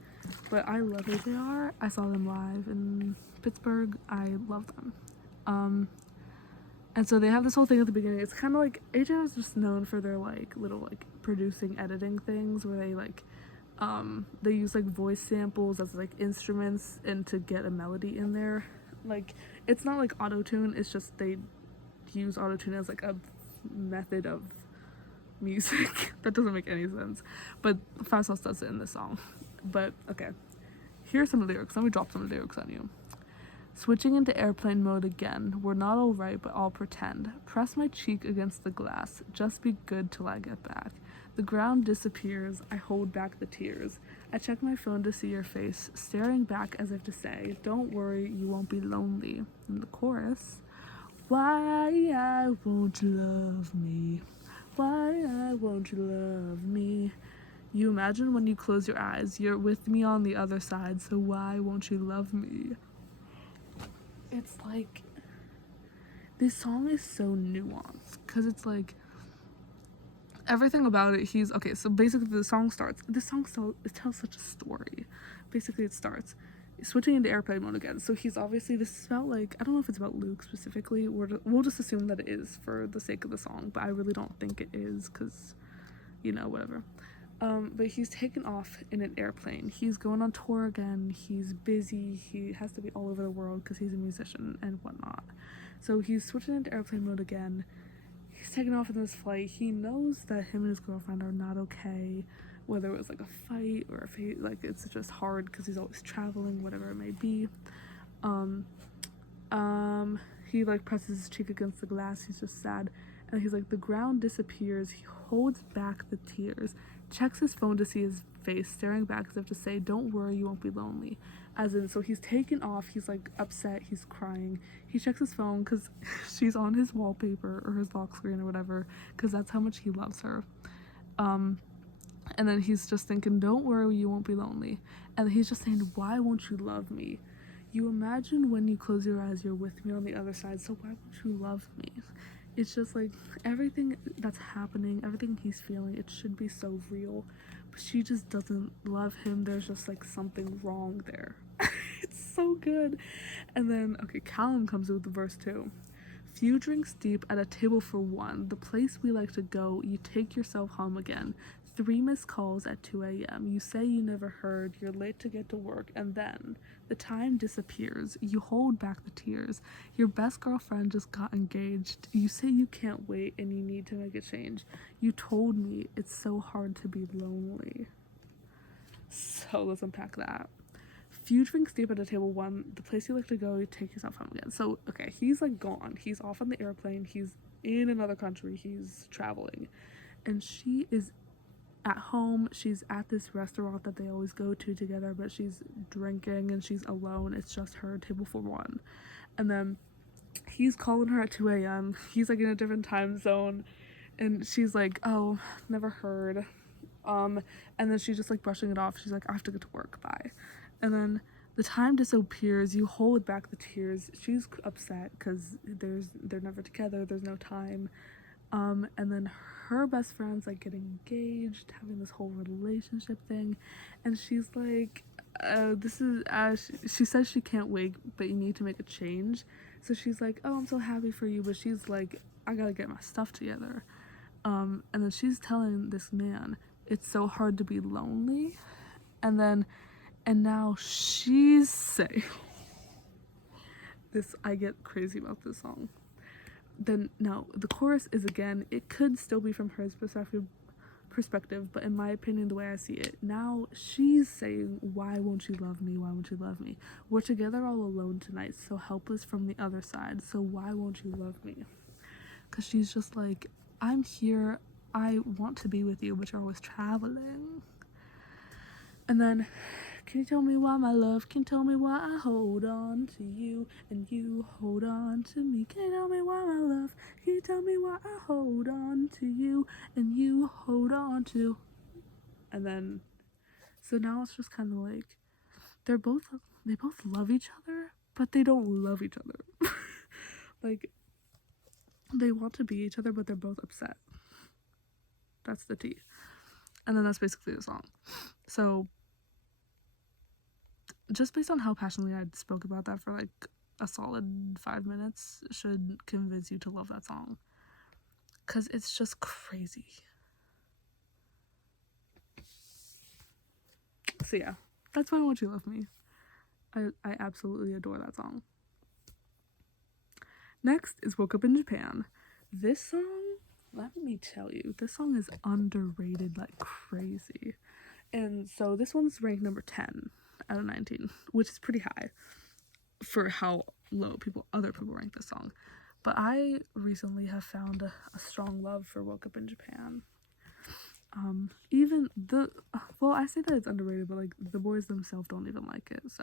but I love AJR. I saw them live in Pittsburgh. I love them. And so they have this whole thing at the beginning. It's kind of like AJR is just known for their like little like producing editing things where they like they use like voice samples as like instruments and to get a melody in there. Like it's not like auto-tune, it's just they like use autotune as like a method of music. That doesn't make any sense, but Fast Sauce does it in this song. But okay, here's some lyrics. Let me drop some lyrics on you. Switching into airplane mode again. We're not alright, but I'll pretend. Press my cheek against the glass. Just be good till I get back. The ground disappears. I hold back the tears. I check my phone to see your face, staring back as if to say, don't worry, you won't be lonely. In the chorus, why won't you love me? Why won't you love me? You imagine when you close your eyes, you're with me on the other side, so why won't you love me? It's like, this song is so nuanced, because it's like, everything about it, okay, so basically this song it tells such a story. Basically it starts, switching into airplane mode again, so he's obviously, this is about like, I don't know if it's about Luke specifically, we'll just assume that it is for the sake of the song, but I really don't think it is, because, whatever. But he's taken off in an airplane. He's going on tour again. He's busy. He has to be all over the world because he's a musician and whatnot. So he's switching into airplane mode again. He's taking off in this flight. He knows that him and his girlfriend are not okay, whether it was like a fight or like it's just hard because he's always traveling, whatever it may be. He like presses his cheek against the glass. He's just sad. And he's like, the ground disappears. He holds back the tears, checks his phone to see his face, staring back as if to say, don't worry, you won't be lonely. As in, so he's taken off, he's like upset, he's crying. He checks his phone because she's on his wallpaper or his lock screen or whatever, because that's how much he loves her. And then he's just thinking, don't worry, you won't be lonely. And he's just saying, why won't you love me? You imagine when you close your eyes, you're with me on the other side, so why won't you love me? It's just like, everything that's happening, everything he's feeling, it should be so real, but she just doesn't love him. There's just like something wrong there. It's so good. And then, okay, Callum comes with the verse 2. Few drinks deep at a table for one, the place we like to go, you take yourself home again. 3 missed calls at 2 a.m. You say you never heard, you're late to get to work, and then the time disappears. You hold back the tears. Your best girlfriend just got engaged. You say you can't wait and you need to make a change. You told me it's so hard to be lonely. So let's unpack that. Few drinks deep at a table one, the place you like to go, you take yourself home again. So, okay, he's like gone. He's off on the airplane. He's in another country. He's traveling. And she is at home. She's at this restaurant that they always go to together, but she's drinking and she's alone. It's just her, table for one. And then he's calling her at 2 a.m. He's like in a different time zone, and she's like, oh, never heard. And then she's just like brushing it off. She's like, I have to get to work, bye. And then the time disappears. You hold back the tears. She's upset because they're never together. There's no time. And then her best friend's like getting engaged, having this whole relationship thing, and she's like, she says she can't wait, but you need to make a change. So she's like, oh, I'm so happy for you, but she's like, I gotta get my stuff together. And then she's telling this man, it's so hard to be lonely. And now she's saying, this, I get crazy about this song. Then no, the chorus is again, it could still be from her perspective, but in my opinion, the way I see it now, she's saying, why won't you love me, why won't you love me? We're together all alone tonight, so helpless from the other side, so why won't you love me? Because she's just like, I'm here, I want to be with you, but you're always traveling. And then, can you tell me why, my love? Can you tell me why I hold on to you and you hold on to me? Can you tell me why, my love? Can you tell me why I hold on to you and you hold on to? And then, so now it's just kind of like, they both love each other, but they don't love each other. Like, they want to be each other, but they're both upset. That's the tea. And then that's basically the song. So, just based on how passionately I spoke about that for like a solid 5 minutes should convince you to love that song, because it's just crazy. So yeah, that's Why Won't You Love Me. I absolutely adore that song. Next is Woke Up in Japan. This song, let me tell you, this song is underrated like crazy. And so this one's ranked number 10 out of 19, which is pretty high for how low other people rank this song. But I recently have found a strong love for Woke Up in Japan. Even I say that it's underrated, but like the boys themselves don't even like it, so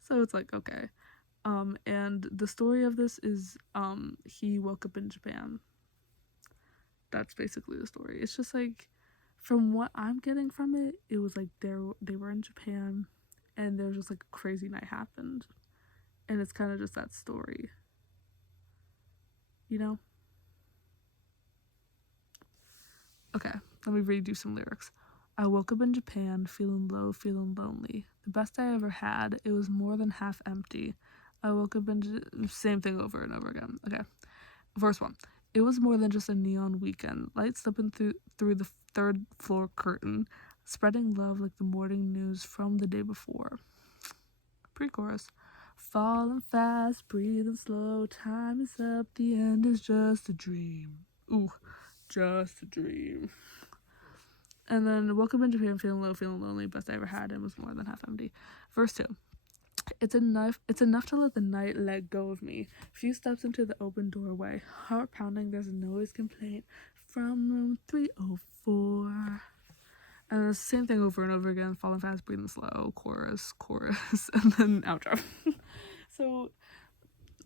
so it's like okay. And the story of this is he woke up in Japan. That's basically the story. It's just like, from what I'm getting from it, it was like they were in Japan, and there was just like a crazy night happened, and it's kind of just that story, you know. Okay, let me read you some lyrics. I woke up in Japan, feeling low, feeling lonely. The best I ever had, it was more than half empty. I woke up in same thing over and over again. Okay, verse 1. It was more than just a neon weekend. Light slipping through the third floor curtain, spreading love like the morning news from the day before. Pre-chorus. Falling fast, breathing slow, time is up, the end is just a dream. Ooh, just a dream. And then woke up in Japan, feeling low, feeling lonely, best I ever had, and was more than half empty. Verse 2. It's enough to let the night let go of me. Few steps into the open doorway. Heart pounding, there's a noise complaint from room 304. And the same thing over and over again. Falling fast, breathing slow. Chorus, and then outro. So,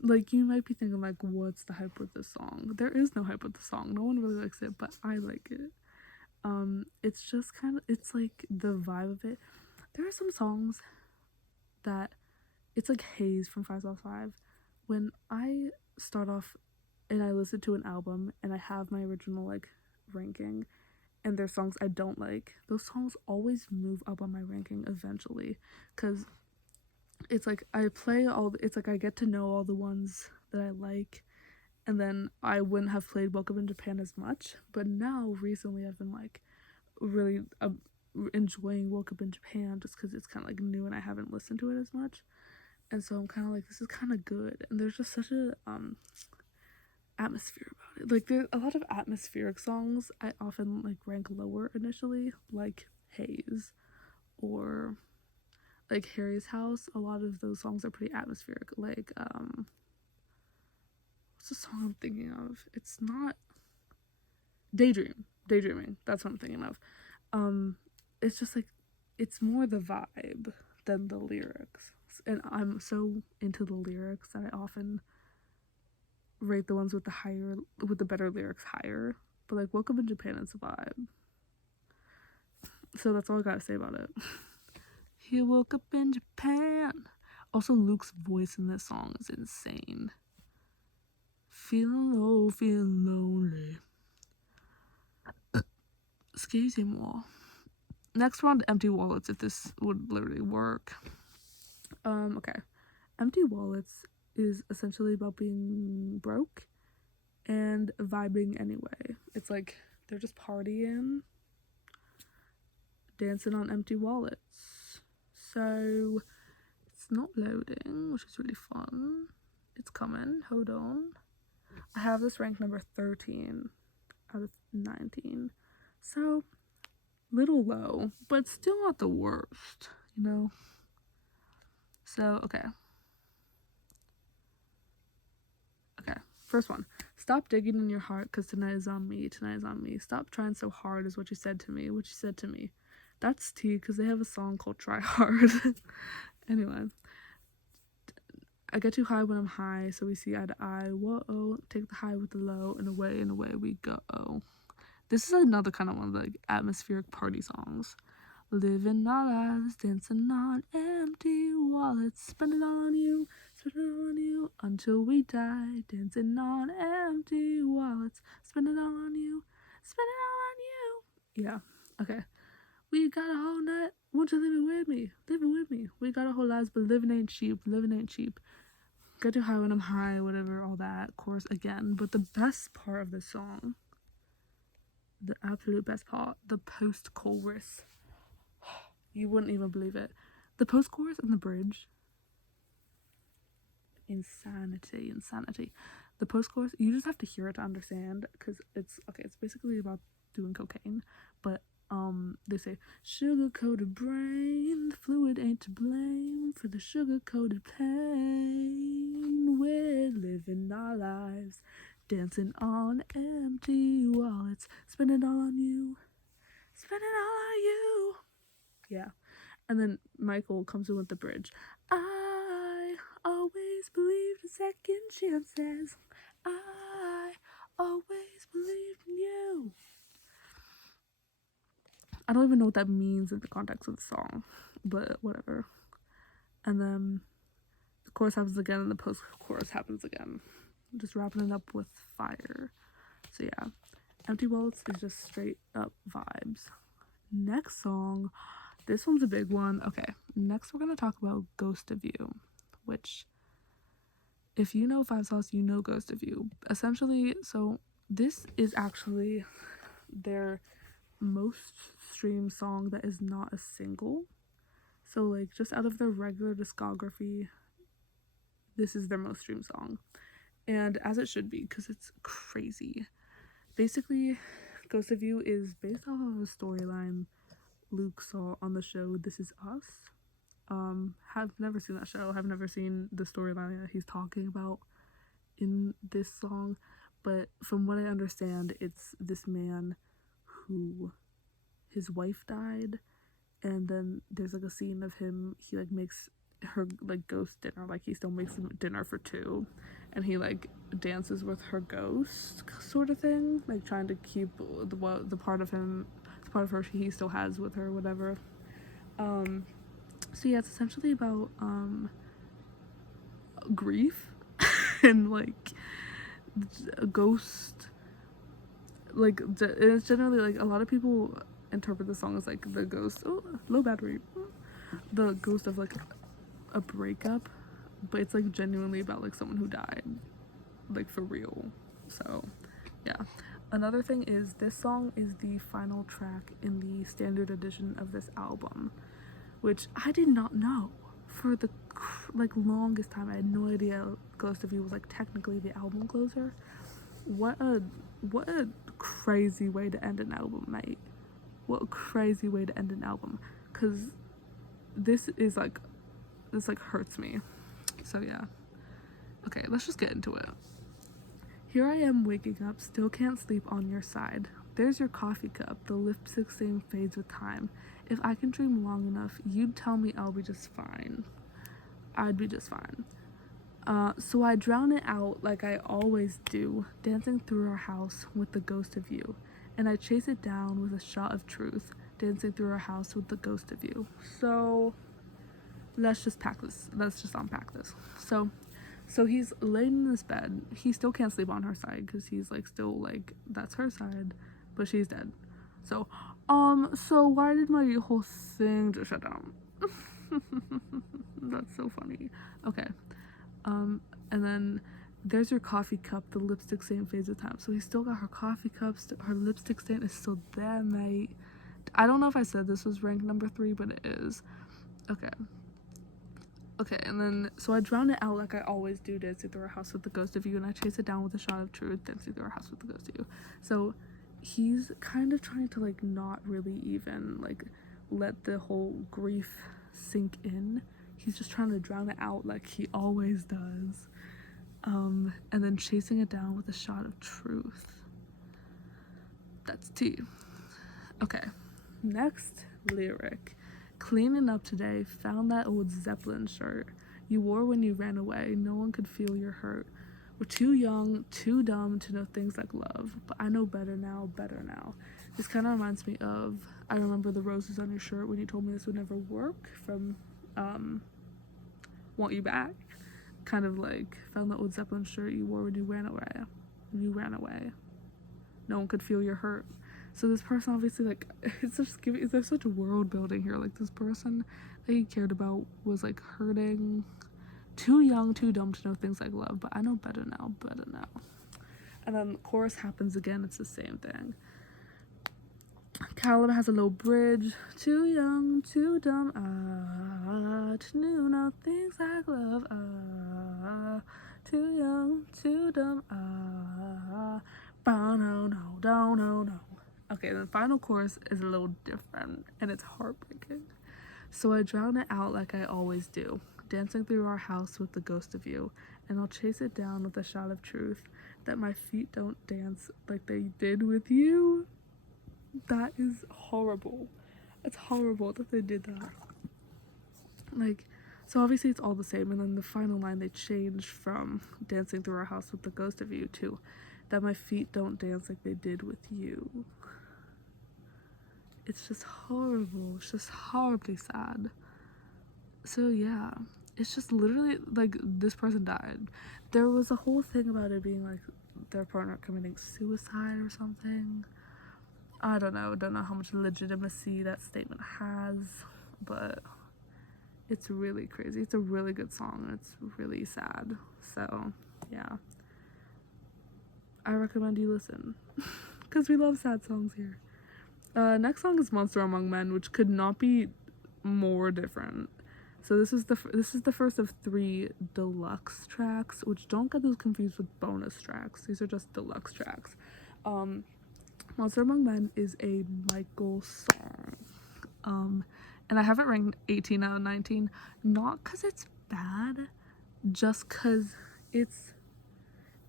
like, you might be thinking, like, what's the hype with this song? There is no hype with the song. No one really likes it, but I like it. It's just it's like the vibe of it. There are some songs that it's like Haze from 5/5. When I start off and I listen to an album and I have my original like ranking, and there's songs I don't like, those songs always move up on my ranking eventually, because it's like I get to know all the ones that I like, and then I wouldn't have played Welcome in Japan as much, but now recently I've been like really enjoying Woke Up in Japan just because it's kind of like new and I haven't listened to it as much, and so I'm kind of like, this is kind of good, and there's just such a atmosphere about it. Like, there's a lot of atmospheric songs I often like rank lower initially, like Haze or like Harry's House. A lot of those songs are pretty atmospheric. Like what's the song I'm thinking of? It's not Daydreaming. That's what I'm thinking of. It's just like, it's more the vibe than the lyrics, and I'm so into the lyrics that I often rate the ones with the better lyrics higher. But like Welcome in Japan is a vibe. So that's all I gotta say about it. He woke up in Japan. Also, Luke's voice in this song is insane. Feeling low, feeling lonely. Excusez-moi. Next, we're on to Empty Wallets, if this would literally work. Okay. Empty Wallets is essentially about being broke and vibing anyway. It's like they're just partying, dancing on empty wallets. So it's not loading, which is really fun. It's coming. Hold on. I have this ranked number 13 out of 19. So little low, but still not the worst, you know? So, okay. First one. Stop digging in your heart, because tonight is on me. Stop trying so hard is what you said to me. That's T, because they have a song called Try Hard. Anyway. I get too high when I'm high, so we see eye to eye. Whoa, take the high with the low, and away we go. This is another kind of one of the like, atmospheric party songs. Living our lives, dancing on empty wallets, spend it on you, until we die. Dancing on empty wallets, spend it on you. Yeah, okay. We got a whole night, won't you live it with me? We got a whole lives, but living ain't cheap. Get too high when I'm high, whatever, all that, chorus again. But the best part of this song, the absolute best part, the post-chorus. You wouldn't even believe it. The post-chorus and the bridge. Insanity. The post-chorus, you just have to hear it to understand, because it's basically about doing cocaine, but they say, sugar-coated brain, the fluid ain't to blame for the sugar-coated pain. We're living our lives, dancing on empty wallets, spend it all on you, spend it all on you. Yeah. And then Michael comes in with the bridge. I always believed in second chances. I always believed in you. I don't even know what that means in the context of the song, but whatever. And then the chorus happens again, and the post-chorus happens again. Just wrapping it up with fire. So yeah, Empty Wallets is just straight up vibes. Next song, this one's a big one. Okay, next we're gonna talk about Ghost of You, which, if you know Five Sauce, you know Ghost of You. Essentially, so this is actually their most streamed song that is not a single. So like, just out of their regular discography, this is their most streamed song, and as it should be, because it's crazy. Basically, Ghost of You is based off of a storyline Luke saw on the show This Is Us. Have never seen that show. Have never seen the storyline that he's talking about in this song, but from what I understand, it's this man who, his wife died, and then there's like a scene of him, he like makes her like ghost dinner, like he still makes dinner for two, and he like dances with her ghost sort of thing, like trying to keep the part of him, the part of her he still has with her, whatever. So yeah, it's essentially about grief and like a ghost, like it's generally like a lot of people interpret the song as like the ghost, low battery, the ghost of like a breakup, but it's like genuinely about like someone who died, like for real. So yeah. Another thing is, this song is the final track in the standard edition of this album, which I did not know for the like longest time. I had no idea Ghost of You was like technically the album closer. What a crazy way to end an album, mate. What a crazy way to end an album, because this hurts me. So yeah, okay, let's just get into it. Here I am waking up, still can't sleep on your side. There's your coffee cup, the lipstick stain fades with time. If I can dream long enough, you'd tell me I'll be just fine. I'd be just fine. So I drown it out like I always do, dancing through our house with the ghost of you. And I chase it down with a shot of truth, dancing through our house with the ghost of you. So let's just unpack this. So he's laying in this bed. He still can't sleep on her side because he's like still like, that's her side, but she's dead. So why did my whole thing just shut down? That's so funny. Okay. And then there's your coffee cup, the lipstick stain fades with time. So he's still got her coffee cups, her lipstick stain is still there, mate. I don't know if I said this was ranked number 3, but it is. Okay, and then, so I drown it out like I always do, dancing through our house with the ghost of you, and I chase it down with a shot of truth, dancing through our house with the ghost of you. So he's kind of trying to like not really even like let the whole grief sink in. He's just trying to drown it out like he always does. And then chasing it down with a shot of truth. That's tea. Okay, next lyric. Cleaning up today, found that old Zeppelin shirt you wore when you ran away. No one could feel your hurt. We're too young, too dumb to know things like love, but I know better now, better now. This kind of reminds me of, I remember the roses on your shirt when you told me this would never work, from Want You Back. Kind of like, found that old Zeppelin shirt you wore when you ran away. No one could feel your hurt. So this person obviously, like, there's such a world building here. Like, this person that he cared about was like hurting, too young, too dumb to know things like love, but I know better now, better now. And then the chorus happens again, it's the same thing. Caleb has a low bridge, too young, too dumb, to know things like love, dum no no no no no. Okay, the final chorus is a little different and it's heartbreaking. So I drown it out like I always do, dancing through our house with the ghost of you, and I'll chase it down with a shot of truth that my feet don't dance like they did with you. That is horrible. It's horrible that they did that. Like, so obviously it's all the same, and then the final line they changed from dancing through our house with the ghost of you to that my feet don't dance like they did with you. It's just horrible. It's just horribly sad. So yeah, it's just literally like this person died. There was a whole thing about it being like their partner committing suicide or something. I don't know how much legitimacy that statement has, but it's really crazy. It's a really good song. It's really sad. So yeah, I recommend you listen because we love sad songs here. Next song is Monster Among Men, which could not be more different. So this is the first of 3 deluxe tracks, which don't get those confused with bonus tracks. These are just deluxe tracks. Monster Among Men is a Michael song. And I have it ranked 18 out of 19, not because it's bad, just because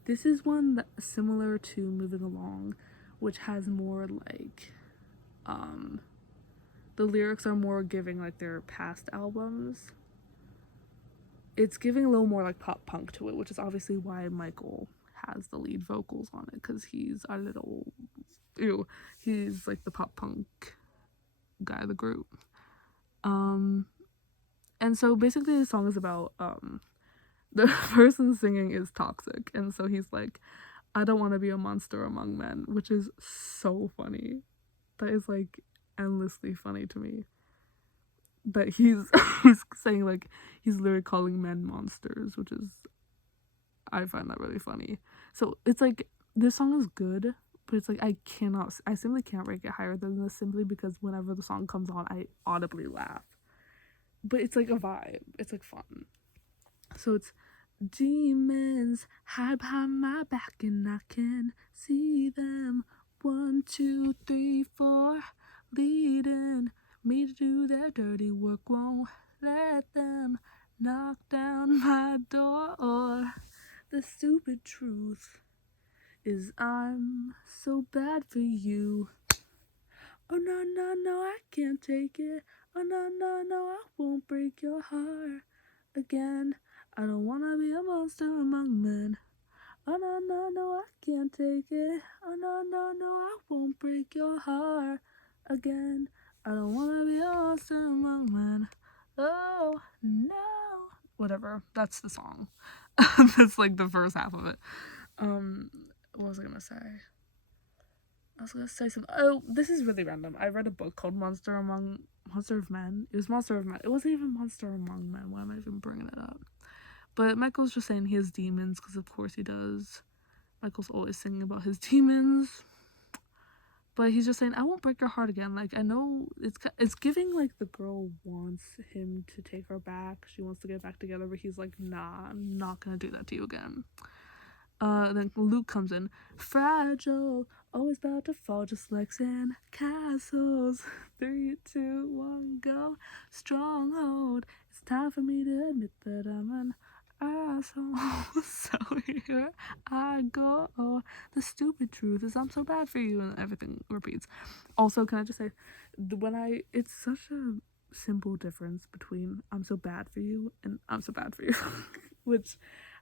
this is one that similar to Moving Along, which has more like the lyrics are more giving like their past albums. It's giving a little more like pop punk to it, which is obviously why Michael has the lead vocals on it, because he's a little he's like the pop punk guy of the group. And so basically the song is about the person singing is toxic, and so he's like, I don't want to be a monster among men, which is so funny. That is like endlessly funny to me. But he's saying like he's literally calling men monsters, which is, I find that really funny. So it's like this song is good, but it's like I simply can't rank it higher than this, simply because whenever the song comes on I audibly laugh. But it's like a vibe. It's like fun. So it's demons hide behind my back and I can see them. 1, 2, 3, 4, leading me to do their dirty work. Won't let them knock down my door. The stupid truth is I'm so bad for you. Oh no, no, no, I can't take it. Oh no, no, no, I won't break your heart again. I don't wanna be a monster among men. Oh no, no, no, I can't take it. Oh no, no, no, I won't break your heart again. I don't wanna be a monster among men. Oh no. Whatever. That's the song. That's like the first half of it. What was I gonna say? I was gonna say something. Oh, this is really random. I read a book called Monster of Men. It was Monster of Men. It wasn't even Monster Among Men. Why am I even bringing it up? But Michael's just saying he has demons, because of course he does. Michael's always singing about his demons. But he's just saying, I won't break your heart again. Like, I know it's giving like the girl wants him to take her back. She wants to get back together, but he's like, nah, I'm not gonna do that to you again. Then Luke comes in. Fragile, always about to fall, just like sand castles. 3, 2, 1, go. Stronghold. It's time for me to admit that I'm an asshole. So here I go. The stupid truth is I'm so bad for you, and everything repeats. Also, can I just say, it's such a simple difference between I'm so bad for you and I'm so bad for you, which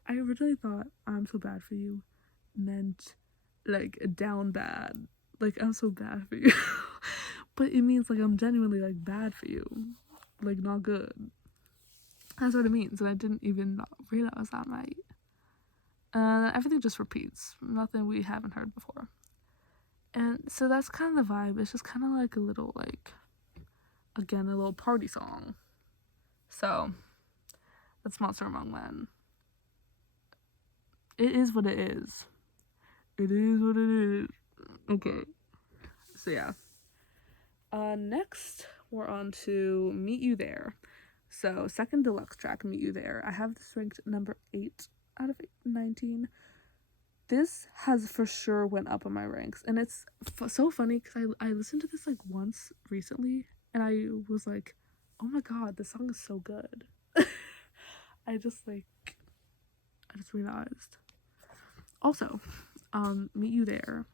I originally thought I'm so bad for you meant like down bad, like I'm so bad for you. But it means like I'm genuinely like bad for you, like not good. That's what it means, and I didn't even realize that, right? Everything just repeats, nothing we haven't heard before. And so that's kind of the vibe. It's just kind of like a little, like, again, a little party song. So that's Monster Among Men. It is what it is. It is what it is. Okay. So yeah. Next, we're on to Meet You There. So, second deluxe track, Meet You There. I have this ranked number 8 out of 19. this has for sure went up on my ranks, and it's so funny because I listened to this like once recently, and I was like, oh my god, this song is so good. I just realized. Also, Meet You There.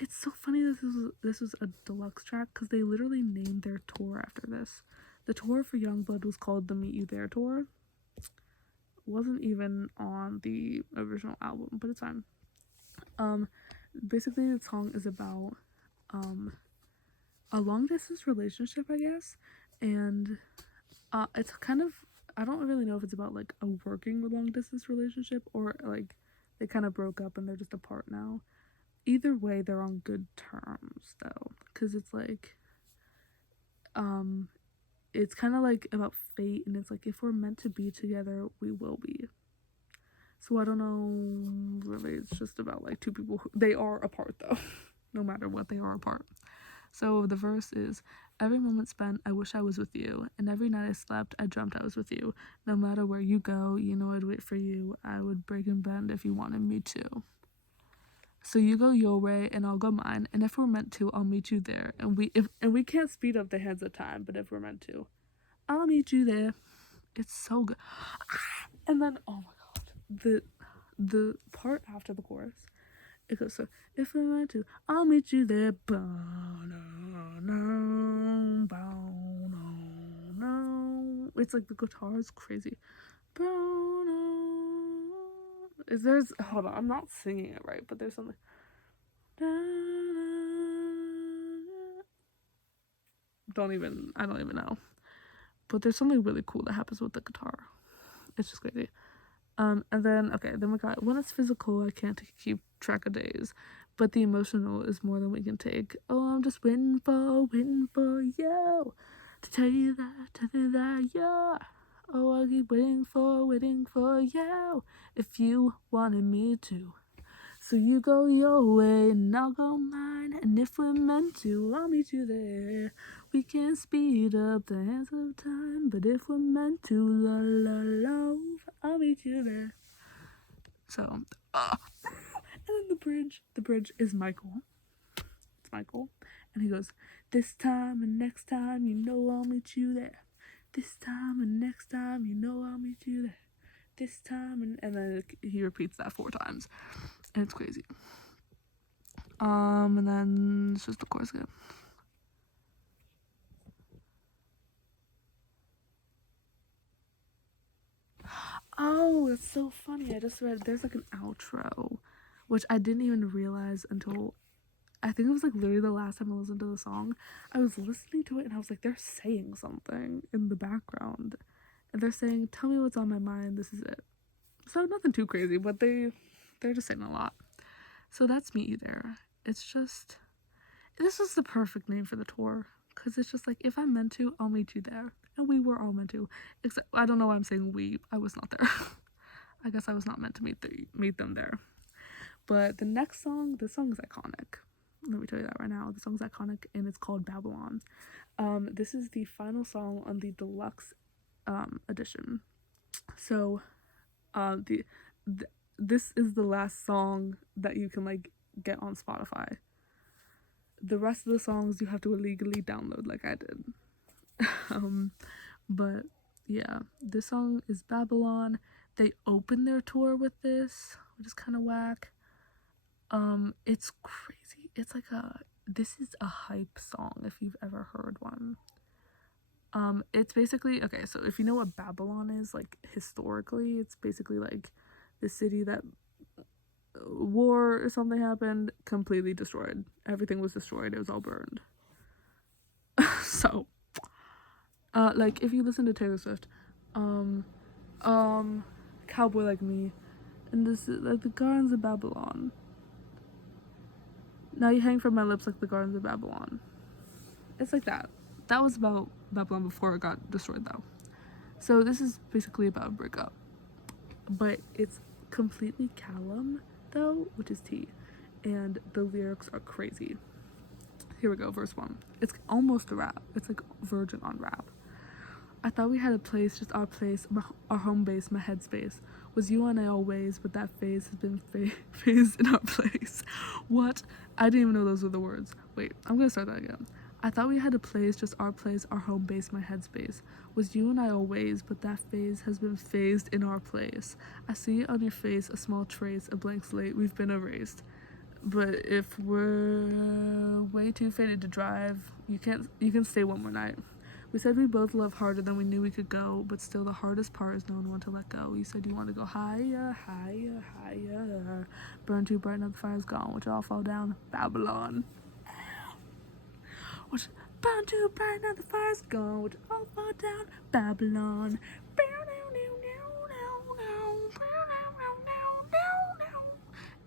It's so funny that this was a deluxe track because they literally named their tour after this. The tour for Youngblood was called the Meet You There tour. Wasn't even on the original album, but it's fine. Basically the song is about a long distance relationship, I guess, and it's kind of, I don't really know if it's about like a working long distance relationship or like they kind of broke up and they're just apart now. Either way, they're on good terms though, because it's like it's kind of like about fate, and it's like if we're meant to be together, we will be. So I don't know, really, it's just about like two people they are apart though. No matter what, they are apart. So the verse is, every moment spent, I wish I was with you, and every night I slept, I dreamt I was with you. No matter where you go, you know I'd wait for you. I would break and bend if you wanted me to. So you go your way and I'll go mine, and if we're meant to, I'll meet you there. And we can't speed up the hands of time, but if we're meant to, I'll meet you there. It's so good. And then, oh my god, the part after the chorus, it goes, so if we're meant to, I'll meet you there. It's like the guitar is crazy. Is there's, hold on, I'm not singing it right, but there's something. I don't even know. But there's something really cool that happens with the guitar. It's just crazy. And then, okay, then we got, when it's physical, I can't keep track of days, but the emotional is more than we can take. Oh, I'm just waiting for you to tell you that, yeah. Oh, I'll keep waiting for you if you wanted me to. So you go your way and I'll go mine, and if we're meant to, I'll meet you there. We can speed up the hands of time, but if we're meant to, love, I'll meet you there. So, and then the bridge is Michael. It's Michael, and he goes, this time and next time, you know I'll meet you there. This time and next time, you know I'll meet you there. This time, and then he repeats that 4 times. And it's crazy. And then it's just the chorus again. Oh, that's so funny. I just read there's like an outro, which I didn't even realize until I think it was like literally the last time I listened to the song. I was listening to it and I was like, they're saying something in the background. And they're saying, tell me what's on my mind, this is it. So nothing too crazy, but they're just saying a lot. So that's Meet You There. It's just, this was the perfect name for the tour, because it's just like, if I'm meant to, I'll meet you there. And we were all meant to, except I don't know why I'm saying we. I was not there. I guess I was not meant to meet them there. But the next song, this song is iconic. Let me tell you that right now. The song's iconic, and it's called Babylon. This is the final song on the deluxe edition. So this is the last song that you can like get on Spotify. The rest of the songs you have to illegally download, like I did. But yeah, this song is Babylon. They opened their tour with this, which is kind of whack. It's crazy. It's like this is a hype song if you've ever heard one. It's basically, okay, so if you know what Babylon is, like historically, it's basically like the city that war or something happened, completely destroyed. Everything was destroyed. It was all burned. So, like if you listen to Taylor Swift, Cowboy Like Me, and this is like the Gardens of Babylon. Now you hang from my lips like the Gardens of Babylon. It's like that. That was about Babylon before it got destroyed, though. So this is basically about a breakup, but it's completely Callum though, which is T, and the lyrics are crazy. Here we go, verse 1. It's almost a rap. It's like Virgin on rap. I thought we had a place, just our place, our home base, my headspace. Was you and I always, but that phase has been phased in our place. What? I didn't even know those were the words. Wait, I'm gonna start that again. I thought we had a place, just our place, our home base, my headspace. Was you and I always, but that phase has been phased in our place. I see it on your face, a small trace, a blank slate, we've been erased. But if we're way too faded to drive, you can stay one more night. We said we both love harder than we knew we could go, but still the hardest part is knowing when to let go. You said you want to go higher, higher, higher. Burn too bright, now the fire's gone, which all fall down. Babylon. Which burn too bright, now the fire's gone, which all fall down. Babylon.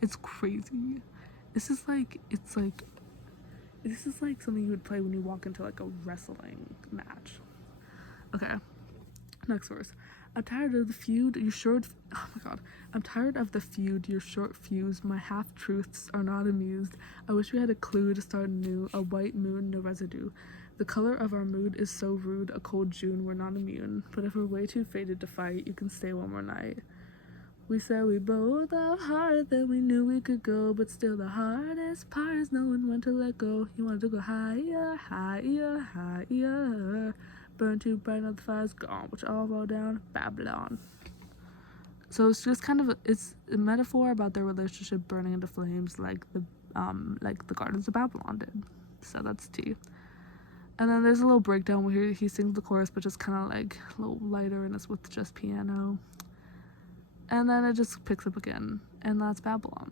It's crazy. This is like something you would play when you walk into like a wrestling match. Okay, next verse. I'm tired of the feud, your short. Oh my god. I'm tired of the feud, your short fuse. My half truths are not amused. I wish we had a clue to start anew. A white moon, no residue. The color of our mood is so rude. A cold June, we're not immune. But if we're way too faded to fight, you can stay one more night. We said we both love harder than we knew we could go, but still the hardest part is knowing when to let go. You wanted to go higher, higher, higher. Burn too bright, now the fire's gone, which all fall down. Babylon. So it's just kind of it's a metaphor about their relationship burning into flames, like the Gardens of Babylon did. So that's T. And then there's a little breakdown where he sings the chorus, but just kind of like a little lighter, and it's with just piano. And then it just picks up again, and that's Babylon.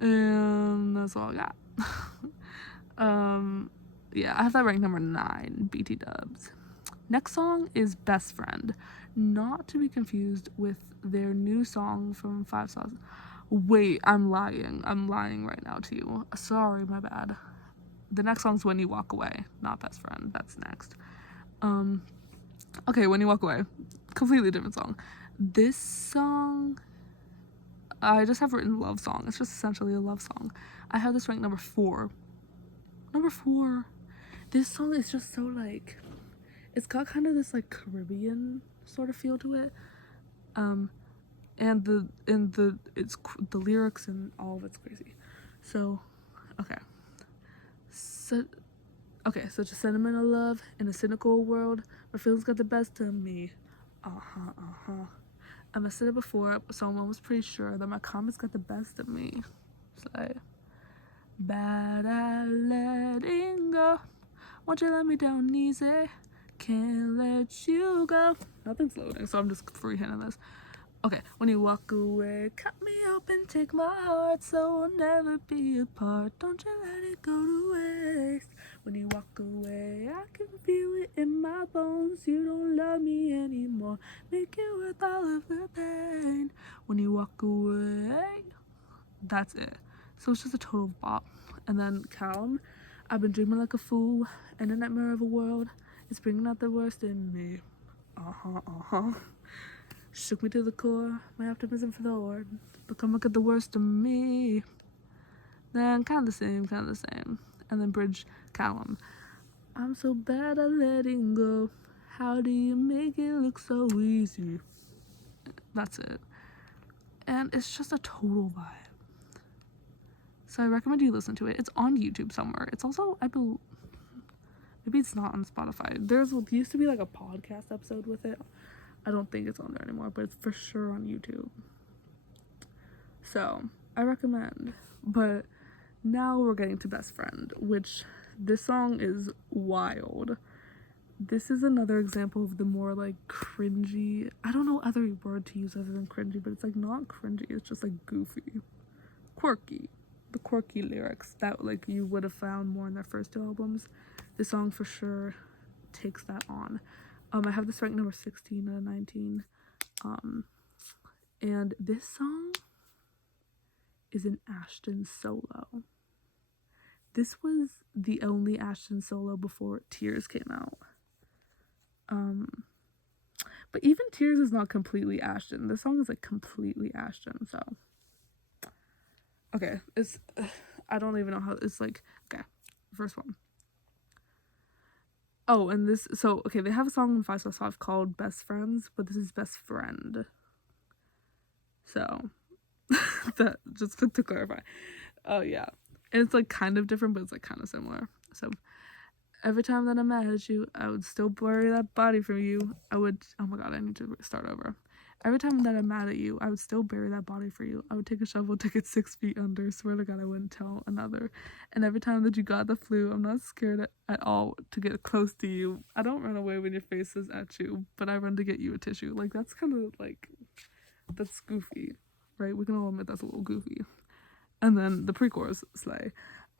And that's all I got. Yeah, I have that ranked number 9, BT dubs. Next song is Best Friend, not to be confused with their new song from 5 Sauce. Wait, I'm lying right now to you. Sorry, my bad. The next song's When You Walk Away, not Best Friend. That's next. Okay, When You Walk Away, completely different song. This song, I just have written love song. It's just essentially a love song. I have this ranked number 4. Number 4. This song is just so like, it's got kind of this like Caribbean sort of feel to it. And the lyrics and all of it's crazy. So, okay. Such a sentimental love in a cynical world. My feelings got the best of me. I messed it up before, so I'm almost pretty sure that my comments got the best of me. So, bad at letting go. Won't you let me down easy? Can't let you go. Nothing's loading, so I'm just freehanding this. Okay, when you walk away, cut me open, take my heart, so we'll never be apart. Don't you let it go to waste. When you walk away, I can feel it in my bones. You don't love me anymore. Make it worth all of the pain. When you walk away, that's it. So it's just a total bop. And then Calm, I've been dreaming like a fool, in a nightmare of a world. It's bringing out the worst in me. Shook me to the core, my optimism for the Lord. But come look at the worst of me. Then kind of the same. And then bridge Callum. I'm so bad at letting go. How do you make it look so easy? That's it. And it's just a total vibe. So I recommend you listen to it. It's on YouTube somewhere. It's also, maybe it's not on Spotify. There used to be like a podcast episode with it. I don't think it's on there anymore, but it's for sure on YouTube. So I recommend. But now we're getting to Best Friend, which this song is wild. This is another example of the more like cringy, I don't know other word to use other than cringy, but it's like not cringy, it's just like goofy, quirky. The quirky lyrics that like you would have found more in their first 2 albums. This song for sure takes that on. I have this ranked number 16 out of 19. And this song is an Ashton solo. This was the only Ashton solo before Tears came out. But even Tears is not completely Ashton. This song is like completely Ashton, so. Okay, I don't even know how, it's like, okay, first one. Oh, and this, so, okay, they have a song in 5/5 called Best Friends, but this is Best Friend. So, that, just to clarify. Oh, yeah. And it's, like, kind of different, but it's, like, kind of similar. So, every time that I'm mad at you, I would still bury that body from you. I would, oh my god, I need to start over. Every time that I'm mad at you, I would still bury that body for you. I would take a shovel, take it 6 feet under. Swear to God, I wouldn't tell another. And every time that you got the flu, I'm not scared at all to get close to you. I don't run away when your face is at you, but I run to get you a tissue. Like, that's kind of like, that's goofy, right? We can all admit that's a little goofy. And then the pre-chorus, slay.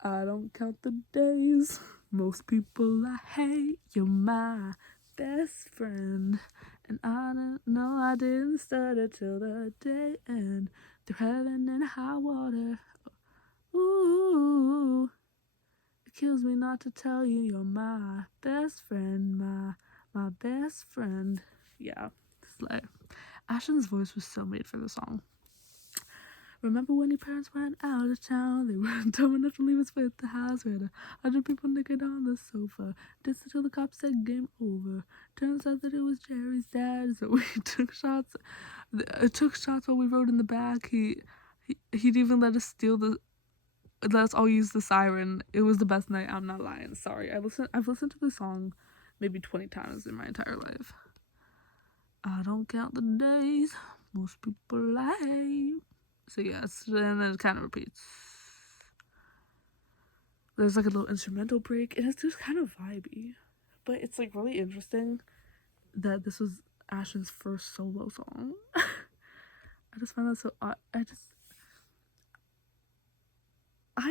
I don't count the days. Most people I hate. You're my best friend. And I don't know I didn't stutter till the day end. Through heaven and high water. Ooh. It kills me not to tell you you're my best friend. My best friend. Yeah. Slay. Ashton's voice was so made for the song. Remember when your parents went out of town? They weren't dumb enough to leave us with the house. We had 100 people naked on the sofa. Danced until the cops said game over. Turns out that it was Jerry's dad, so we took shots. Took shots while we rode in the back. He'd even let us let us all use the siren. It was the best night. I'm not lying. Sorry. I've listened to the song maybe 20 times in my entire life. I don't count the days. Most people lie. So yes, and then it kind of repeats. There's like a little instrumental break, and it's just kind of vibey. But it's like really interesting that this was Ashton's first solo song. I just find that so I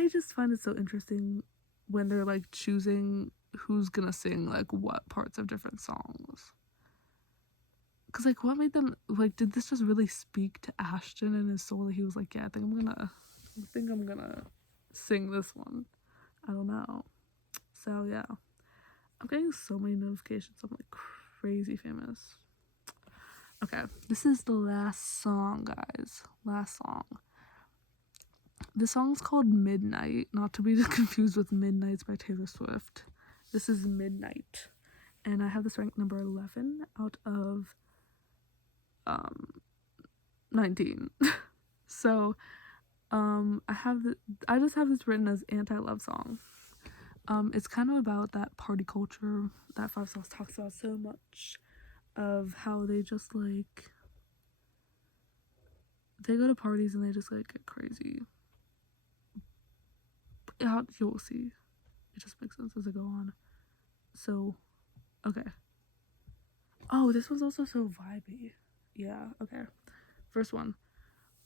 just find it so interesting when they're like choosing who's gonna sing like what parts of different songs. Cause like what made them like, did this just really speak to Ashton and his soul that he was like, yeah, I think I'm gonna sing this one. I don't know. So yeah, I'm getting so many notifications. I'm like crazy famous. Okay, this is the last song, guys. Last song. The song's called Midnight, not to be confused with Midnights by Taylor Swift. This is Midnight, and I have this ranked number 11 out of 19. So I just have this written as anti-love song. It's kind of about that party culture that 5/Sauce talks about so much, of how they just like, they go to parties and they just like get crazy. Yeah, you'll see. It just makes sense as I go on. So, okay. Oh, this one's also so vibey. Yeah, okay. First one.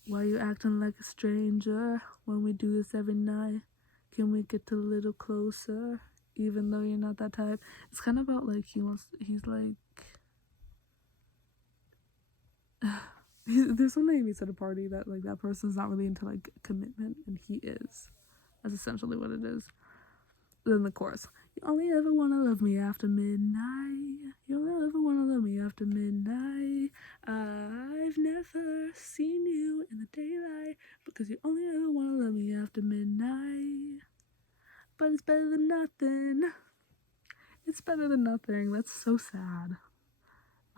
Why you acting like a stranger when we do this every night? Can we get a little closer? Even though you're not that type. It's kind of about like he's like there's something he meets at a party that like that person's not really into like commitment, and he is. That's essentially what it is. Then the chorus. You only ever wanna love me after midnight. You only ever wanna love me after midnight. I've never seen you in the daylight because you only ever wanna love me after midnight. But it's better than nothing. It's better than nothing. That's so sad.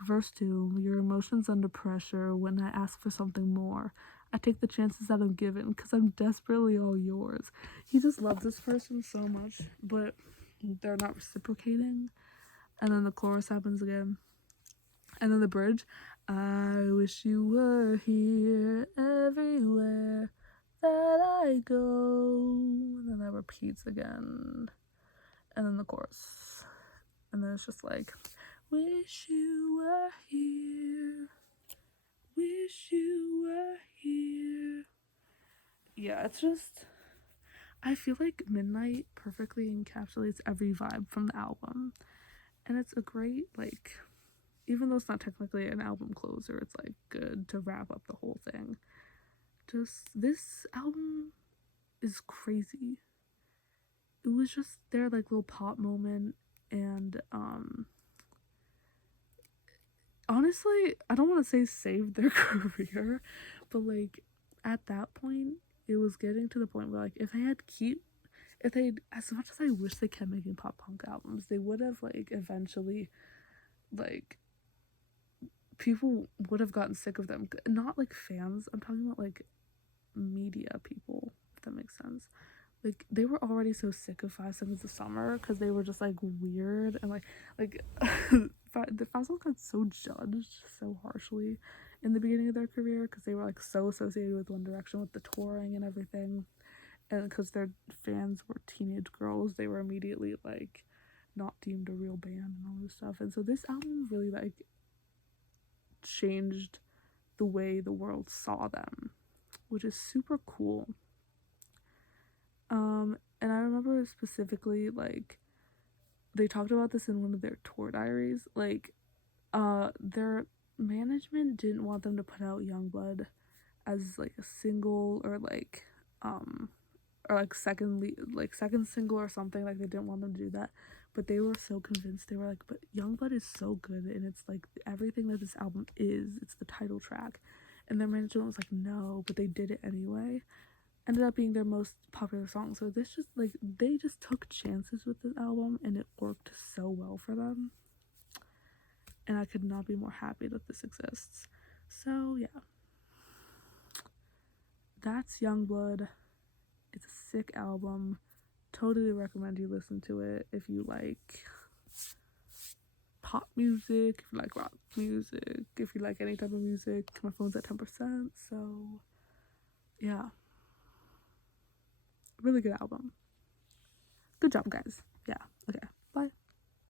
Verse 2. Your emotions under pressure when I ask for something more. I take the chances that I'm given because I'm desperately all yours. He just loves this person so much, but they're not reciprocating. And then the chorus happens again. And then the bridge. I wish you were here everywhere that I go. And then that repeats again. And then the chorus. And then it's just like, wish you were here. Wish you were here. Yeah, it's just, I feel like Midnight perfectly encapsulates every vibe from the album. And it's a great, like, even though it's not technically an album closer, it's like good to wrap up the whole thing. Just, this album is crazy. It was just their like little pop moment, and honestly, I don't want to say saved their career, but like at that point, it was getting to the point where like if if they, as much as I wish they kept making pop punk albums, they would have like eventually, like, people would have gotten sick of them. Not like fans, I'm talking about like media people, if that makes sense. Like, they were already so sick of 5 Seconds of Summer because they were just like weird and like the 5 Seconds got so judged so harshly in the beginning of their career because they were like so associated with One Direction with the touring and everything, and because their fans were teenage girls, they were immediately like not deemed a real band and all this stuff. And so this album really like changed the way the world saw them, which is super cool. And I remember specifically, like, they talked about this in one of their tour diaries. Like, their management didn't want them to put out Youngblood as like a single or like second single or something. Like, they didn't want them to do that, but they were so convinced. They were like, but Youngblood is so good, and it's like everything that this album is. It's the title track, and their management was like, no, but they did it anyway. Ended up being their most popular song. So this just like, they just took chances with this album and it worked so well for them, and I could not be more happy that this exists. So yeah, that's Youngblood. It's a sick album. Totally recommend you listen to it if you like pop music, if you like rock music, if you like any type of music. My phone's at 10%, so yeah, really good album. Good job, guys. Yeah.